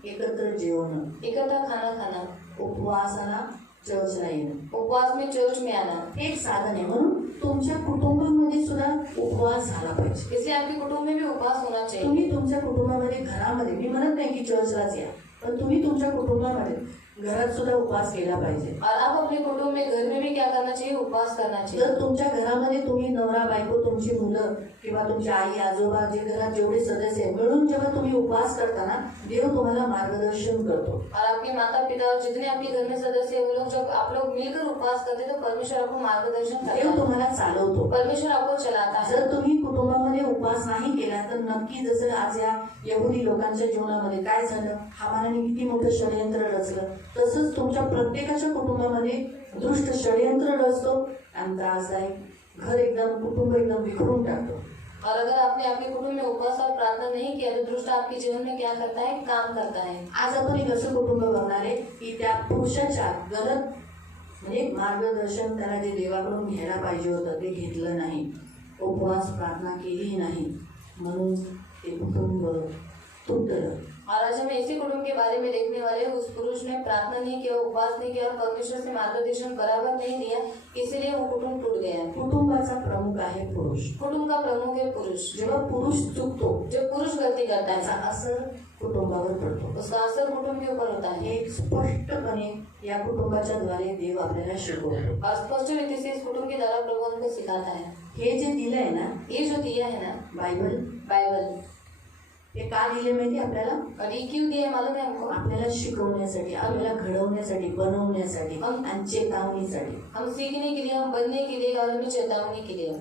एकत्र जेवणं, इकट्ठा खाना खाना, उपवासाला चर्चला येणं, उपवास में चर्च में आना, एक साधन आहे. म्हणून तुमच्या कुटुंबामध्ये सुद्धा उपवास झाला पाहिजे. इसलिए आपके कुटुंब में भी उपवास होना चाहिए। तुम्ही तुमच्या कुटुंबामध्ये, घरामध्ये, मी म्हणत नाही की चर्चलाच या, पण तुम्ही तुमच्या कुटुंबामध्ये घरात सुद्धा उपवास केला पाहिजे. और आप अपने कुटुंब में, घर में भी क्या करना चाहिए, उपवास करना चाहिए। जर तुमच्या घरामध्ये तुम्ही नवरा बायको, तुमची मुलं किंवा तुमच्या आई आजोबा, जे घरात जेवढे सदस्य आहेत, मिळून जेव्हा तुम्ही उपवास करताना देव तुम्हाला मार्गदर्शन करतो. और आपके माता पिता और जितने आपके घर में सदस्य हैं, वो लोग जब आप लोग मिलकर उपवास करते हैं तो परमेश्वर आपको मार्गदर्शन करता देव है, तुम्हाला चालवतो. परमेश्वर आपको चलाता है। जर तुम्ही कुटुंबामध्ये उपवास नाही केला तर नक्की जसं आज या यहुदी लोकांच्या जीवनामध्ये काय झालं, हामानाने किती मोठं षडयंत्र रचलं, तसंच तुमच्या प्रत्येकाच्या कुटुंबामध्ये दुष्ट षडयंत्र रचतो आणि त्रासदायक घर एकदम कुटुंब एकदम विखरून टाकतो. और अगर आपने अपने कुटुंब में उपवास और प्रार्थना नहीं किया तो दुष्ट आपके जीवन में क्या करता है, काम करता है. आज आपण एक असं कुटुंब बघणार आहे की त्या पुरुषाच्या गलत म्हणजे मार्गदर्शन त्याला जे देवाकडून घ्यायला पाहिजे होतं ते घेतलं नाही, उपवास प्रार्थना केली नाही, म्हणून ते कुटुंब तुटलं. और आज हम ऐसे कुटुंब के बारे में देखने वाले हैं. उस पुरुष ने प्रार्थना नहीं किया, उपवास नहीं किया और परमेश्वर से मार्गदर्शन बराबर नहीं दिया, इसलिए वो कुटुंब टूट गया. कुटुंबाचा प्रमुख आहे पुरुष. कुटुंब का प्रमुख है पुरुष. जेव्हा पुरुष चुकतो जो पुरुष गलती करता त्याचा है असर कुटुंबावर पडतो. उसका असर कुटुंब के ऊपर होता है. हे स्पष्टपणे या कुटुंबाच्या द्वारे देव आपल्याला शिकवतो. और स्पष्ट रीति से इस कुटुंब के द्वारा प्रभु हमको सिखाता है. हे जे दिलंय ना ये जो दिया है ना बायबल, हे का दिले माहिती आपल्याला? और ये क्यों दिया है मालूम है हमको? आपल्याला शिकवण्यासाठी, आपल्याला घडवण्यासाठी, बनवण्यासाठी आणि चेतावणीसाठी, हम सीखने के लिए, हम बनने के लिए और हमें चेतावनी के लिए.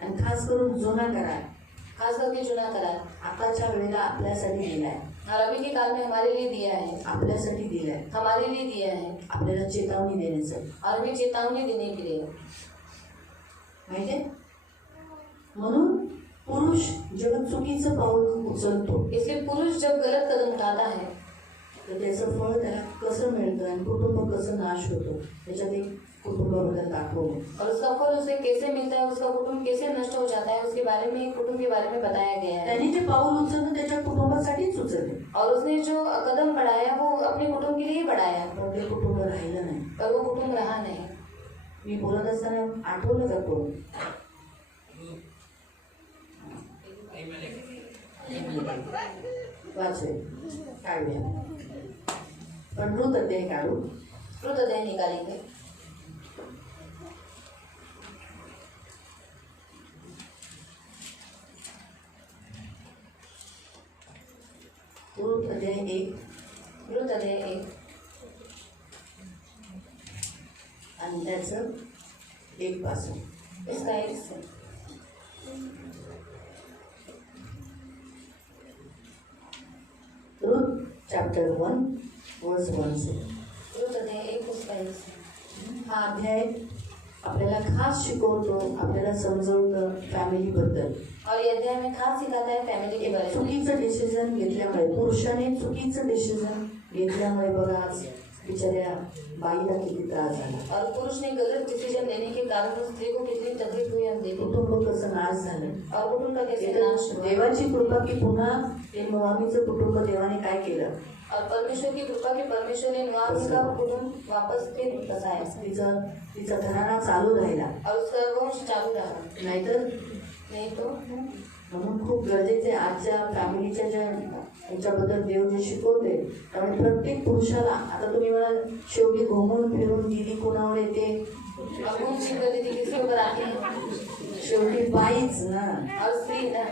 आणि खास करून जुना करार खास करके चुना करार आताच्या वेळेला आपल्यासाठी दिलाय, और अभी के काल में हमारे लिए दिया है. आपल्यासाठी दिलाय, हमारे लिए दिया है आपल्याला चेतावणी देण्यासाठी. और हमें चेतावनी देने के लिए. माहितीये, म्हणून पुरुष जेव्हा चुकीचं पाऊल उचलतो इसलिए पुरुष जब गलत कदम उठाता है तर त्याचं फळ त्याला कसं मिळतं आणि कुटुंब कसं नाश होतो त्याच्यात एक कुटुंबाबद्दल दाखवलं. और उसका फल उसे कैसे मिलता है, उसका कुटुंब कैसे नष्ट हो जाता है, उसके बारे में एक कुटुंब के बारे में बताया गया है. त्याने जे पाऊल उचललं त्याच्या कुटुंबासाठीच उचलले, और उसने जो कदम बढ़ाया वो अपने कुटुंब के लिए ही बढ़ाया, पण ते कुटुंब राहिलं नाही. पर वो कुटुंब रहा नहीं. मी बोलत असताना आठवलं का कोण? वाचवे काढूया, पण मृत अध्याय काढू. मृतदेह निकालेंगे. मृत अध्याय 1 मृतदेह 1 आणि त्याचं 1 पासून. इसका 1 से. रूथ चॅप्टर 1 वर्स 1 से. मृतदेह 1 उसका 1 से. हा अध्याय आपल्याला खास शिकवतो, आपल्याला समजवतं फॅमिलीबद्दल. और ये अध्याय में खास सिखाता है फैमिली के बारे में. चुकीचं डिसिजन घेतल्यामुळे, पुरुषाने चुकीचं डिसिजन घेतल्यामुळे बघा आज बिचाऱ्या बाईला किती त्रास झाला. और पुरुष ने गलत डिसीजन लेने के कारण उस स्त्री को कितनी तकलीफ हुई हम देखो. कुटुंब कसं नाश झालं. और कुटुंब का कैसे इथं नाश हुआ. देवाची कृपा की पुन्हा ते मोआबीचं कुटुंब देवाने काय केलं, और परमेश्वर की कृपा की परमेश्वर ने नुआमी का कुटुंब वापस फिर बसाया तिचा घराणा चालू राहिला. और उसका वंश चालू रहा. नाहीतर नहीं तो म्हणून खूप गरजेचे आजच्या फॅमिलीच्या ज्या याच्याबद्दल देव जे शिकवते, त्यामुळे प्रत्येक पुरुषाला, आता तुम्ही मला शेवटी घुमून फिरून दिली कोणावर येते, और घूम फिर कर दीदी किसके ऊपर आती है, शेवटी बाईच ना. और स्त्री ना.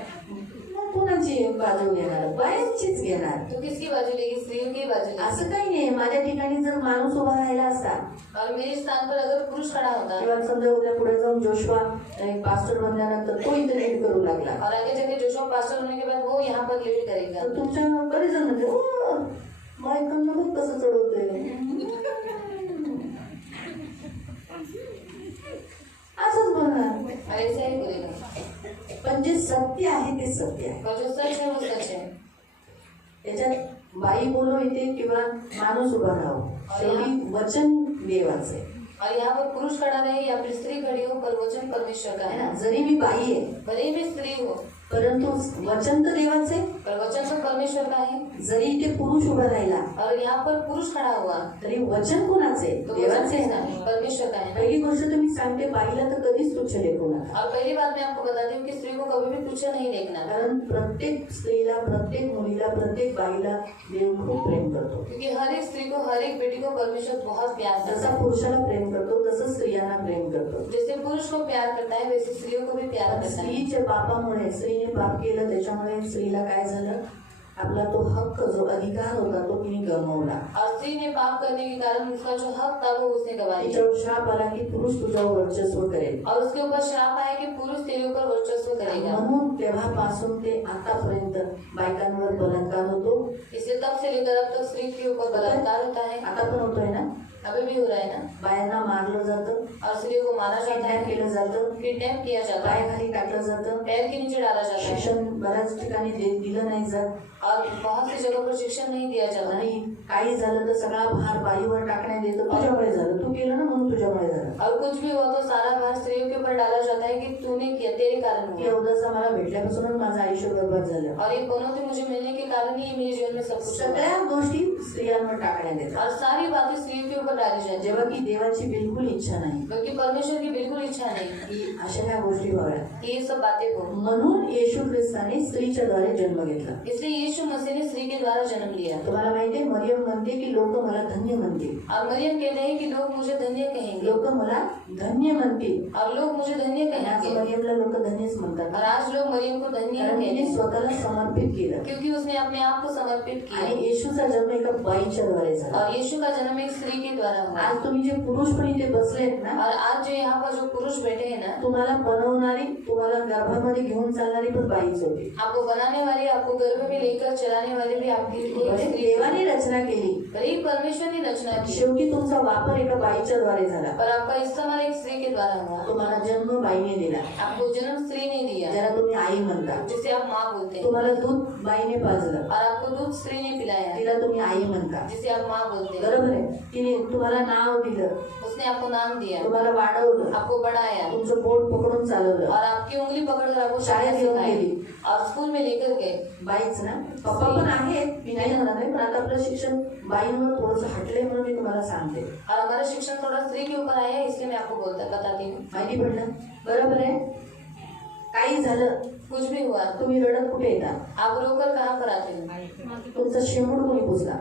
मग कोणाची बाजू घेणार? बायांचीच घेणार. तो किसकी बाजू लेगी, स्त्रियों की बाजू लेगी. असं काही नाही. माझ्या ठिकाणी जर माणूस उभा राहिला असता और मेरे स्थान पर अगर पुरुष खड़ा होता किंवा समजा उद्या पुढे जाऊन जोशवा एक पास्टर बनल्यानंतर तो इथं लीड करू लागला, और आगे जाके जोशुआ पास्टर होने के बाद वो यहाँ पर लीड करेगा, तर तुमच्या बरेच जण म्हणजे मायकांना बघ कसं चढवतोय, असंच म्हणणार. और ऐसा ही बोलेगा. पण जे सत्य आहे ते सत्य आहे. और जो सच है वो सच है. त्याच्यात बाई बोलो येते किंवा माणूस उभा राहो, शेवटी वचन देवाचं आहे. और यहाँ पर पुरुष खड़ा रहे या फिर स्त्री खड़ी हो, पर वचन परमेश्वर का है है. ना. जरी मी बाई आहे भले ही मैं स्त्री हूँ, परंतु वचन तर देवाचे. पर वचन तो परमेश्वर का है. जरी इथे पुरुष उभा राहिला और यहाँ पर पुरुष खड़ा हुआ तरी वचन कोणाचे? तो वचन देवाचे किसका आहे. है? परमेश्वर का है. पहिली गोष्ट तर मी सांगते, बाईला तर कधीच तुच्छ लेखू नका. और पहली बात मैं आपको बताती हूँ कि स्त्री को कभी भी तुच्छ नहीं देखना, कारण प्रत्येक स्त्रीला, प्रत्येक मुलीला, प्रत्येक बाईला देव खूप प्रेम करतो. क्योंकि हर एक स्त्री को, हर एक बेटी को परमेश्वर बहुत प्यार करता जसा है. पुरुषाला प्रेम करतो तसं स्त्रियांना प्रेम करतो. जैसे पुरुष को प्यार करता है वैसे स्त्रियों को भी प्यार करता है. स्त्रीच्या पापामुळे, स्त्रीने पाप केलं त्याच्यामुळे स्त्रीला काय झालं, आपला तो हक्क जो अधिकार होता तो तिने गमावला. और स्त्री ने पाप करने के कारण उसका जो हक था वो उसने गवा लिया तिच्यावर शाप आला की पुरुष तुझ्यावर वर्चस्व करेल. और उसके ऊपर श्राप आया कि पुरुष तेरे ऊपर वर्चस्व करेगा. म्हणून तेव्हापासून ते आतापर्यंत बायकांवर बलात्कार होतो. इसलिए तब से लेकर अब तक स्त्री के ऊपर बलात्कार होता है. आता पण होतोय ना. अभी भी हो रहा है ना. बायांना मारलं जातं, और स्त्रियों को मारा जाता किडनॅप है, केलं जातं, किडनैप किया जाता है, पायाखाली टाकलं जातं, पैर के नीचे डाला जाता है शिक्षण बऱ्याच ठिकाणी दिलं नाही जात. और बहुत सी जगह पर शिक्षण नहीं दिया जाता. आणि काही झालं तर सगळा भार बाईवर टाकण्यात येतो. तुझ्यामुळे झालं, तू केलं ना म्हणून तुझ्यामुळे झालं. और कुछ भी हुआ तो सारा भार स्त्रियों के ऊपर डाला जाता है कि तूने किया, तेरे कारण की हुआ. अवदसा मला भेटल्यापासूनच माझं आयुष्य बरबाद झालं. और ये पनौती मुझे मिलने के कारण ही मेरे जीवन में सब कुछ हुआ. सगळ्या गोष्टी स्त्रियांवर टाकण्यात येतात. और सारी बातें स्त्रियों के ऊपर डाली जाती है, जेव्हा की देवाची बिलकुल इच्छा नाही क्योंकि परमेश्वर की बिल्कुल इच्छा नहीं की अशा ह्या गोष्टी व्हाव्या. कि ये सब बातें हो. म्हणून येशू ख्रिस्ताने स्त्रीच्या द्वारे जन्म घेतला. इसलिए यीशु मसीह ने स्त्री के द्वारा जन्म लिया. तुम्हाला माहितीये मरियम म्हणते की लोक मला धन्य म्हणतील. और मरियम कहते हैं कि लोग मुझे धन्य कहेंगे. लोक मला धन्य म्हणतील. और लोग मुझे धन्य आणि आज कहेंगे. मरियमला लोक धन्यच म्हणतात. और आज लोग मरियम को धन्य कारण कहते तिने हैं स्वतःला समर्पित केलं. क्योंकि उसने अपने आप को समर्पित किया. आणि येशूचा जन्म एका बाईच्या द्वारे झाला. और यीशु का जन्म एक स्त्री के द्वारा हुआ. आज तुम्ही जे पुरुष पण इथे बसलेत ना, और आज जो यहाँ पर जो पुरुष बैठे हैं ना, तुम्हाला बनवणारी, तुम्हाला गर्भामध्ये घेऊन चालणारी पण बाईच होती. आपको बनाने वाली, आपको गर्भ में लेकर चलाने वाली भी आपकी एक म्हणजे स्त्री. देवाने रचना केली, वही परमेश्वर ने रचना की. शेवटी तुमचा वापर एका बाईच्या द्वारे झाला. और आपका इस्तेमाल एक स्त्री के द्वारा हुआ. तुम्हाला जन्म बाईने दिला, आपको जन्म स्त्री ने दिया, ज्याला तुम्ही आई म्हणता. जिसे आप माँ बोलते हैं. तुम्हाला दूध बाईने पाजलं, और आपको दूध स्त्री ने पिलाया, तिला तुम्ही आई म्हणता. जिसे आप माँ बोलते हैं. बरोबर आहे. तिने तुम्हाला नाव दिलं, उसने आपको नाम दिया, तुम्हाला वाढवलं, आपको बढ़ाया, तुमचं बोट पकडून चालवलं. और आपकी उंगली पकड़कर आपको शाळेत शायद घेऊन सिखाई गेली. और स्कूल में लेकर गए. बाईच ना. पप्पा पण आहेत, मी नाही म्हणत आहे, पण आता आपलं शिक्षण बाईंवर थोडंसं हटलंय म्हणून मी तुम्हाला सांगते. और हमारा शिक्षण थोड़ा स्त्री के ऊपर आया है, इसलिए मैं आपको बताती हूँ. माहिती पडलं. बरोबर आहे. काही झालं, कुछ भी हुआ तुम्ही रडत कुठे येता? आप रोकर कहाँ पर आते हो? तुमचा शेंबूड कोणी पुसला?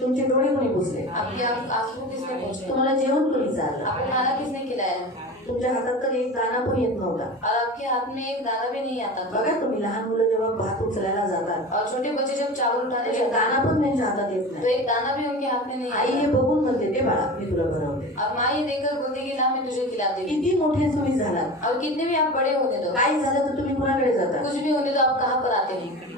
तुमचे डोळे कोणी पुसले? आपके आंसू किसने पोंछे? तुम्हाला जेवण कोणी चाललं? आपको खाना किसने खिलाया? तुमच्या हातात तर एक दाना पण येत नव्हता. और आपके हाथ में एक दाना भी नहीं आता था. बघा तुम्ही लहान मुलं जेव्हा भात उचलायला जातात, और छोटे बच्चे जब चावल उठाने एक जाते दाना पण त्यांच्या हातात येत तो नाही. एक दाना भी उनके हाथ में नहीं आई हे आता. बघून म्हणते, ते बाळा मी तुला भरवते. अब माँ ये देखकर बोलती कि ला मैं तुझे खिला देती. किती मोठे तुम्ही झालात, और कितने भी आप बड़े होने दो, काय झालं तर तुम्ही कुणाकडे जाता? कुछ भी होने दो, आप कहाँ पर आते हैं?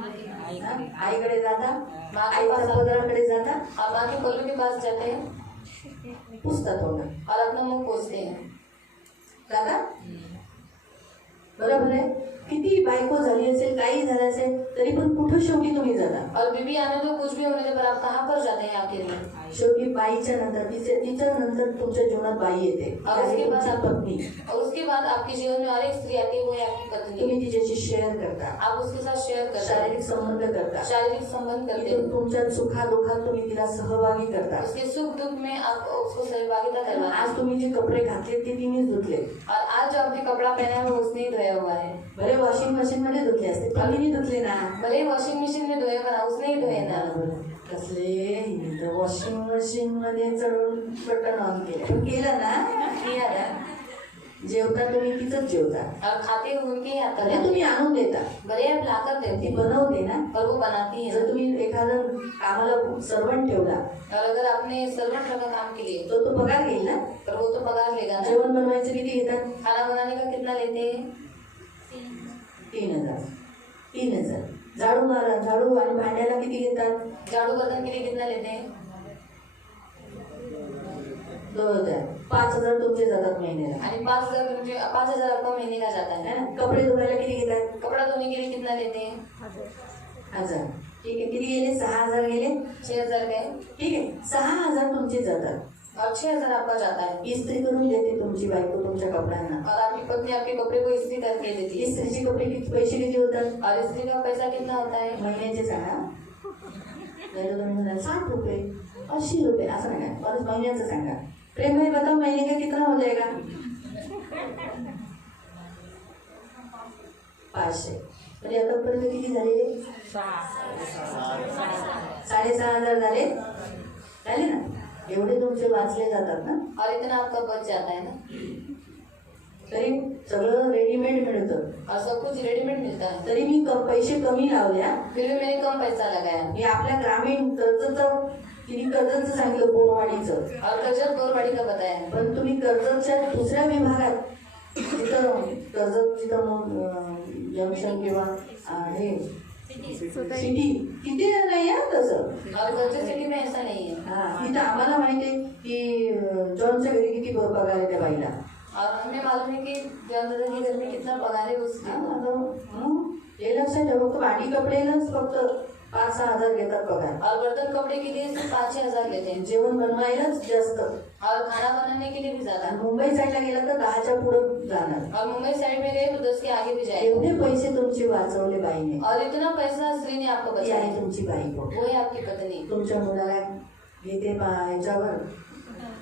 हा? आईकडे जाता, माँ के आईच्या पास पदराकडे जाता, आप माँ के पल्लू के पास जाते हैं पुसता तोंड और अपना मुंह पोंछते हैं. जाता. बरोबर आहे. किती बायको झाली असेल, काही झालं असेल, तरी पण कुठं शेवटी तुम्ही जाता? और बीबी आने दो, कुछ भी होने दो, पर आप कहाँ पर जाते हैं आखिर में? शेवटी बाईच्या नंतर तिच्या नंतर तुमच्या जीवनात बाई येते, और उसके बाद तुमची आप पत्नी. और उसके बाद आपके जीवन में और एक स्त्री आती है, वो है आपकी पत्नी. तुम्ही तिच्याशी शेअर करता, आप उसके साथ शेयर करते हैं, शारीरिक संबंध करता, शारीरिक संबंध करते तिथून हैं. तुमच्या सुखादुखात तुम्ही तिला सहभागी करता. उसके सुख दुख में आप उसको सहभागिता करवाते हैं. आज तुम्ही जे कपडे घातले ते तिनेच धुतले. और आज जो आपने कपड़ा पहना है वो उसने ही धोया हुआ है. बरे वॉशिंग मशीन मध्ये धुतले असते, पण तिने धुतले ना. भले वॉशिंग मशीन में धोया बना, उसने ही धोए ना. कसले वॉशिंग मशीन मध्ये चढून बटन ऑन केलं, पण केलं ना. किया ना. जेवता तुम्ही तिथंच जेवता, और खाते हुए उनके ही हाथ भले तुम्ही आणून देता, भले आप लाकर ती देते हैं, बनवते ना. पर वो बनाती है. जर तुम्ही एखादा कामाला सर्वंट ठेवला और अगर आपने सर्वेंट रखा काम के लिए, तर तो पगार घेईल ना. पर वो तो पगार लेगा ना. जेवण बनवायचं किती घेतात? खाना बनाने का कितना लेते हैं? 3,000. 3,000. झाडू आणि भांड्याला किती घेतात? झाड़ू बर्तन के लिए कितना लेते हैं? 2,000. 5,000 तुमचे जातात महिन्याला. आणि 5,000 आपका महीने का जाता है. है ना? कपडे धुवायला किती घेतात? कपड़ा धोने के लिए कितना लेते हैं? 1,000. ठीक आहे. किती गेले? 6,000 गेले. 6,000 गए. ठीक आहे. 6,000 तुमचे जातात. और 6,000 आपका जाता है. इस्त्री करून देते तुमची बायको तुमच्या कपड्यांना. और आपकी पत्नी आपके कपड़े को इस्त्री करके देती है. इस्त्रीचे कपडे किती पैसे किती होतात? और इस्त्री का पैसा कितना होता है? महिन्याचे सांगा. पहिले तुम्ही म्हणाल 60 रुपये, 80 रुपये, असं नका. परत महिन्याचं सांगा. प्रेम भाई बताओ महीने का कितना हो जाएगा? 500. म्हणजे आतापर्यंत किती झालेले? 6,500 झाले ना. एवढे तुमचे वाचले जातात ना. और इतना आपका बच जाता है ना. तरी सगळं रेडीमेड मिळतं और सब कुछ रेडीमेड मिलता है, तरी मी पैसे कमी लावल्या. फिर भी मैंने कम पैसा लगाया. मी आपल्या ग्रामीण तिने कर्जतचं सांगितलं बोरवाडीचं, और कर्जत बोरवाड़ी का बताया. पण तुम्ही कर्जतच्या दुसऱ्या विभागात तिथं कर्जत तिथं जंक्शन किंवा हे सिटी तिथे नाही आहे तसं. और कर्जत सिटी में ऐसा नहीं है. तिथं आम्हाला माहिती आहे की जॉनच्या घरी किती पगार आहे त्या बाईला. और हमें मालूम है कि जॉन दादा के घर में कितना पगार है उसका. हे लक्षात ठेवा फक्त भांडी कपडेलाच फक्त 5-6 हजार घेतात पगार. और बर्तन कपड़े के लिए सिर्फ 5-6 हजार लेते हैं. जेवण बनवायलाच जास्त. और खाना बनाने के लिए भी ज्यादा. आणि मुंबई साईडला गेला तर 10च्या पुढे जाणार. और मुंबई साइड में गए तो 10 के आगे भी जाएगा. एवढे पैसे तुमचे वाचवले बाईने. और इतना पैसा स्त्री ने आपको ती बचाया. आहे तुमची बायको. वो है आपकी पत्नी. तुमच्या मुलाला घेते ह्याच्यावर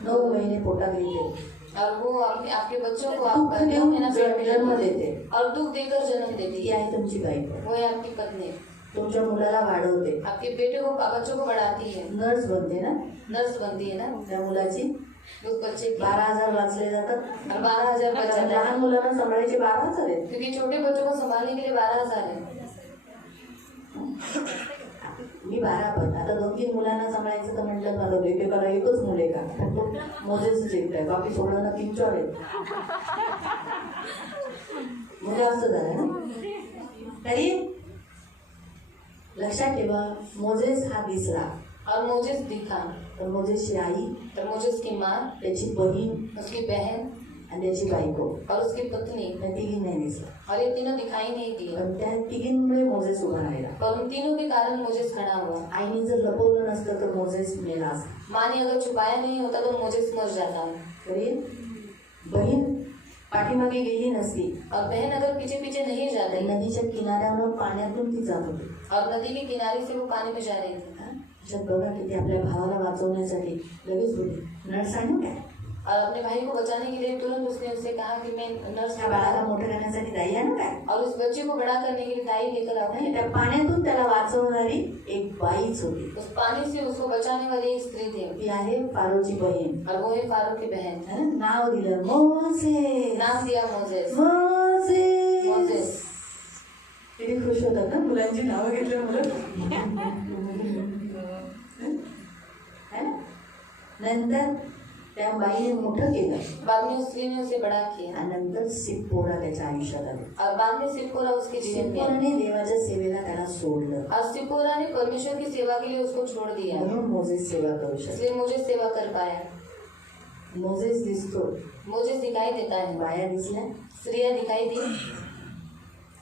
9 महिने पोटात घेते. और वो आपके बच्चों को दुःख आप देऊन जन्म देते. और दुख देकर जन्म देती ती है. आहे तुमची बायको. वो है आपकी पत्नी. तुमच्या मुलाला वाढवते. आपके बेटे को बच्चों को बढ़ाती है. नर्स बनते ना नर्स बनती है ना. त्या मुलाची. उस बच्चे की 12,000 वाचले जातात. और 12,000 बच जाता है. लहान मुलांना सांभाळायचे 12,000 आहेत. क्योंकि छोटे बच्चों को संभालने के लिए 12,000 है. मी 12 पण आता 2-3 मुलांना सांभाळायचं तर म्हटलं मला एकेकाला एकच मुले का मोजेच एक आहे बाकी सोळांना 3-4 आहेत. मुलं असं झालं ना. तरी लक्षात ठेवा मोजेस हा दिसला और मोजेस दिखा. तर मोजेसची आई, तो मोजेस की माँ, त्याची बहीण उसकी बहन आणि त्याची बायको और उसकी पत्नी. त्या तिघी नाही दिसला. और ये तीनों दिखाई नहीं दिए. पण त्या तिघींमुळे मोजेस उभा राहिला. और उन तीनों के कारण मोजेस खड़ा हुआ. आईने जर लपवलं नसतं तर मोजेस मेला असता. माँ ने अगर छुपाया नहीं होता तो मोजेस मर जाता. तरी बहीण पाठीमागे गेली नसती. और बहन अगर पीछे पीछे नहीं जाती नदीच्या किनाऱ्यावर पाण्यातून ती जात होती. और नदी के किनारे से वो पानी में जा रही थी. त्याच्यात बघा किती आपल्या भावाला वाचवण्यासाठी लगेच बोलली नर्स आणू काय. और अपने भाई को बचाने के लिए तुरंत उसने उससे कहा कि मैं नर्स त्या बाळाला मोठं करण्यासाठी दाई आणू काय. और उस बच्चे को बड़ा करने के लिए दाई लेकर आओ. आणि त्या पाण्यातून त्याला वाचवणारी एक बाईच होती. उस पानी से उसको बचाने वाली एक स्त्री थी. ती आहे फारोची बहीण. और वो है फारूक की बहन. है ना? नाव दिलं मोसेस. नाम दिया मोजेस. मोसेस. मोजेस. किती खुश होतात ना मुलांची नावं घेतली मुलं. नंतर त्या बाईने मोठं केलं. बाद में उस स्त्री ने उसे बड़ा किया. आणि नंतर सिप्पोरा त्याच्या आयुष्यात आली. और बाद में सिप्पोरा उसके जीवन में. सिप्पोराने देवाच्या सेवेला त्याला सोडलं. और सिप्पोरा ने परमेश्वर की सेवा के लिए उसको छोड़ दिया. म्हणून मोजेस सेवा करू शकतो. इसलिए मोजेस सेवा कर पाया. मोजेस दिसतो. मोजेस दिखाई देता है. बाया दिसल्या. स्त्रियां दिखाई दी.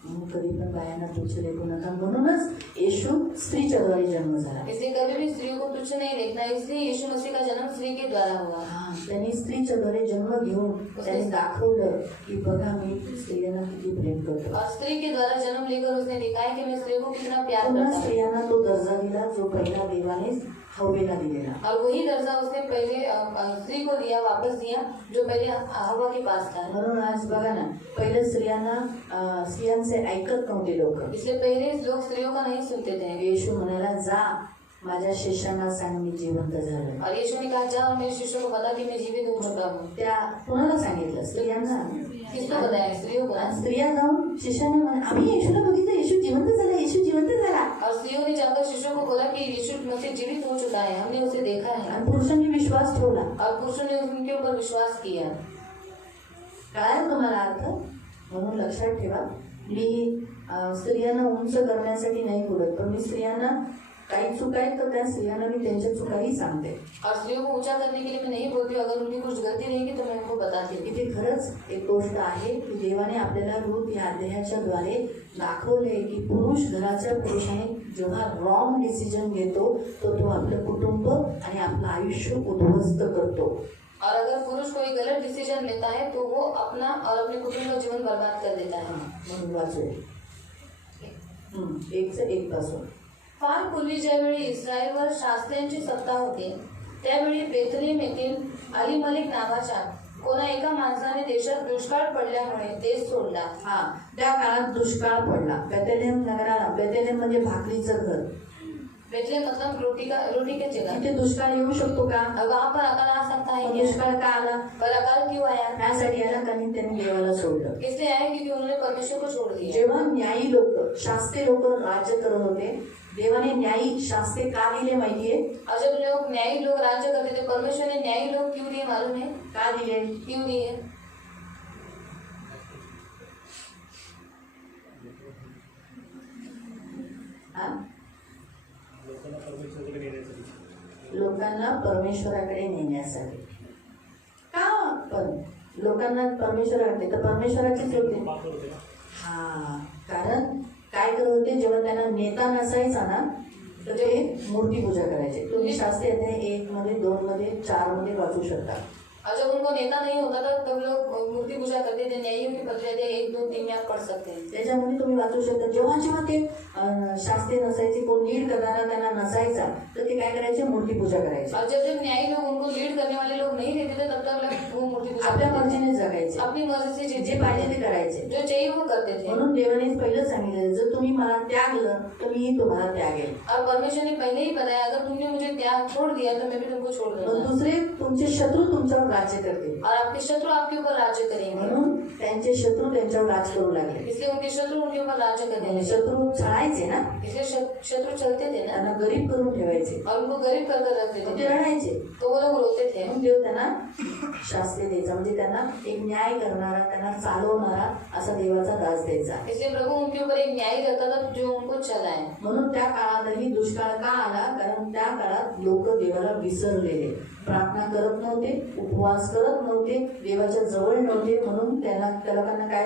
म्हणून कधी पण बायांना तुच्छ लेखू नका. म्हणूनच येशू स्त्रीच्या द्वारे जन्म झाला. इसलिए कभी भी स्त्रियों को तुच्छ नहीं देखना. इसलिए यीशु मसीह का जन्म स्त्री के द्वारा हुआ. त्यांनी स्त्रीच्या द्वारे जन्म घेऊन त्यांनी दाखवलं की बघा मी स्त्रियांना किती प्रेम करतो. और स्त्री के द्वारा जन्म लेकर उसने दिखाया कि मैं स्त्री को कितना प्यार पुन्हा करता हूँ. स्त्रियांना तो दर्जा दिला जो पहिला देवाने हवेला दिलेला. और वही दर्जा उसने पहले स्त्री को दिया, वापस दिया, जो पहले हवा के पास था. म्हणून आज बघा ना पहिले स्त्रियांचे ऐकत नव्हते लोक. इसलिए पहले लोग स्त्रियों का नहीं सुनते थे. येशू म्हणाला जा माझ्या शिष्यांना सांग मी जिवंत झालो. और यीशु ने कहा जा और मेरे शिष्यों को बता कि मैं जीवित हो चुका हूँ. त्या कुणाला सांगितलं. स्त्रियांना. किसको बताया? स्त्रियों को. स्त्रिया जाऊन शिष्यांना म्हणे आम्ही येशूला बघितलं येशू जिवंत झाला येशू जिवंत झाला. और स्त्रियों ने जाकर शिष्यों को बोला कि यीशु मसीह जीवित हो चुका है, हमने उसे देखा है. आणि पुरुषांनी विश्वास ठेवला. और पुरुषों ने उनके ऊपर विश्वास किया. काय तुम्हाला अर्थ. म्हणून लक्षात ठेवा मी स्त्रियांना उंच करण्यासाठी नाही बोलत पण मी स्त्रियांना काही चुका आहेत तर त्या स्त्रियांना मी त्यांच्या चुकाही सांगते. और स्त्रियों को ऊंचा करने के लिए मैं नहीं बोलती हूँ. अगर उनकी कुछ गलती रहेगी तो मैं उनको बताती हूँ. इथे खरंच एक गोष्ट आहे की देवाने आपल्याला रूथ या अध्यायाच्या द्वारे दाखवले की घराच्या पुरुषाने जेव्हा रॉंग डिसिजन घेतो तो आपलं कुटुंब आणि आपलं आयुष्य उद्ध्वस्त करतो. और अगर पुरुष कोई गलत डिसीजन लेता है तो वो अपना और अपने कुटुंब का जीवन बर्बाद कर देता है. म्हणून वाचूया 1:1 पासून. फार पूर्वी ज्यावेळी इस्रायलवर शास्त्र्यांची सत्ता होती त्यावेळी बेथलेम येथील अलीमलेक नावाच्या कोणा एका माणसाने देशात दुष्काळ पडल्यामुळे देश सोडला. त्या काळात दुष्काळ पडला. बेथलेम नगराला बेथलेम म्हणजे भाकरीचं घर. बेतले मतलब रोटी के जगह। तिथे दुष्काळ येऊ शकतो का? अब वहाँ पर अकाल आ सकता है मग क्या? दुष्काळ का आला? पर अकाल क्यों आया? यासाठी आला कारण त्यांनी देवाला सोडलं. इसलिए आया क्योंकि उन्होंने परमेश्वर को छोड़ दिया। जेव्हा न्यायी लोक, शास्त्री लोक राज्य करत होते, देवाने न्यायी शास्त्रे का दिले माहितीये? और जब न्यायी लोग राज्य करते थे, परमेश्वर ने न्यायी लोग क्यों दिए मालूम है? का दिले? क्यों दिए? हा? लोकांना परमेश्वराकडे नेण्यासाठी. का पण लोकांना परमेश्वराकडे? तर परमेश्वराचेच होते. हा, कारण काय करत होते, जेव्हा त्यांना नेता नसायचा ना, तर ते मूर्तीपूजा करायचे. तुम्ही शास्त्री अध्याय 1 मध्ये, 2 मध्ये, 4 मध्ये वाचू शकता. और जब उनको नेता नहीं होता था तब लोग मूर्ति पूजा करते थे। न्यायियों की पत्र 1, 2, 3 में आप पढ़ सकते हैं। त्याच्यामध्ये तुम्ही वाचू शकता. जेव्हा जेव्हा ते शास्त्री नसायचे, कोण लीड करणारा त्यांना नसायचा, तर ते काय करायचे? मूर्तीपूजा करायचे. और जब जब न्यायी लोग उनको लीड करने वाले लोग नहीं रहते थे, तब तक लोग वो मूर्ति पूजा आपल्या करते थे। मर्जीने जगायचे, अपनी मर्जी से जे पाहिजे ते करायचे. जो चाहिए वो करते थे। म्हणून देवाने पहिलं सांगितलं, जर तुम्ही मला त्यागलं तर मी तुम्हाला त्यागेल. और परमेश्वर ने पहले ही बताया, अगर तुमने मुझे त्याग छोड़ दिया तो मैं भी तुमको छोड़ मग दूंगा। दुसरे तुमचे शत्रू तुमच्यावर राज्य करतील. और आपके शत्रु आपके ऊपर राज्य करेंगे। म्हणून त्यांचे शत्रू त्यांच्यावर राज करू लागले. इसलिए उनके शत्रु उनके ऊपर राज्य करने आणि लगे। शत्रू छळायचे ना, इसलिए शत्रु चलते थे ना, त्यांना गरीब करून ठेवायचे, और उनको गरीब कर कर रखते मग ते थे, रडायचे. तो वो लोग रोते थे। म्हणून देव त्यांना शास्त्री द्यायचा, म्हणजे त्यांना एक न्याय करणारा, त्यांना चालवणारा असा देवाचा दास द्यायचा. इसलिए प्रभु उनके ऊपर एक न्याय रहता था जो उनको चलाए। म्हणून त्या काळातही दुष्काळ का आला? कारण त्या काळात लोक देवाला विसरलेले, प्रार्थना करत नव्हते, उपवास करत नव्हते, देवाच्या जवळ नव्हते. म्हणून त्या लोकांना काय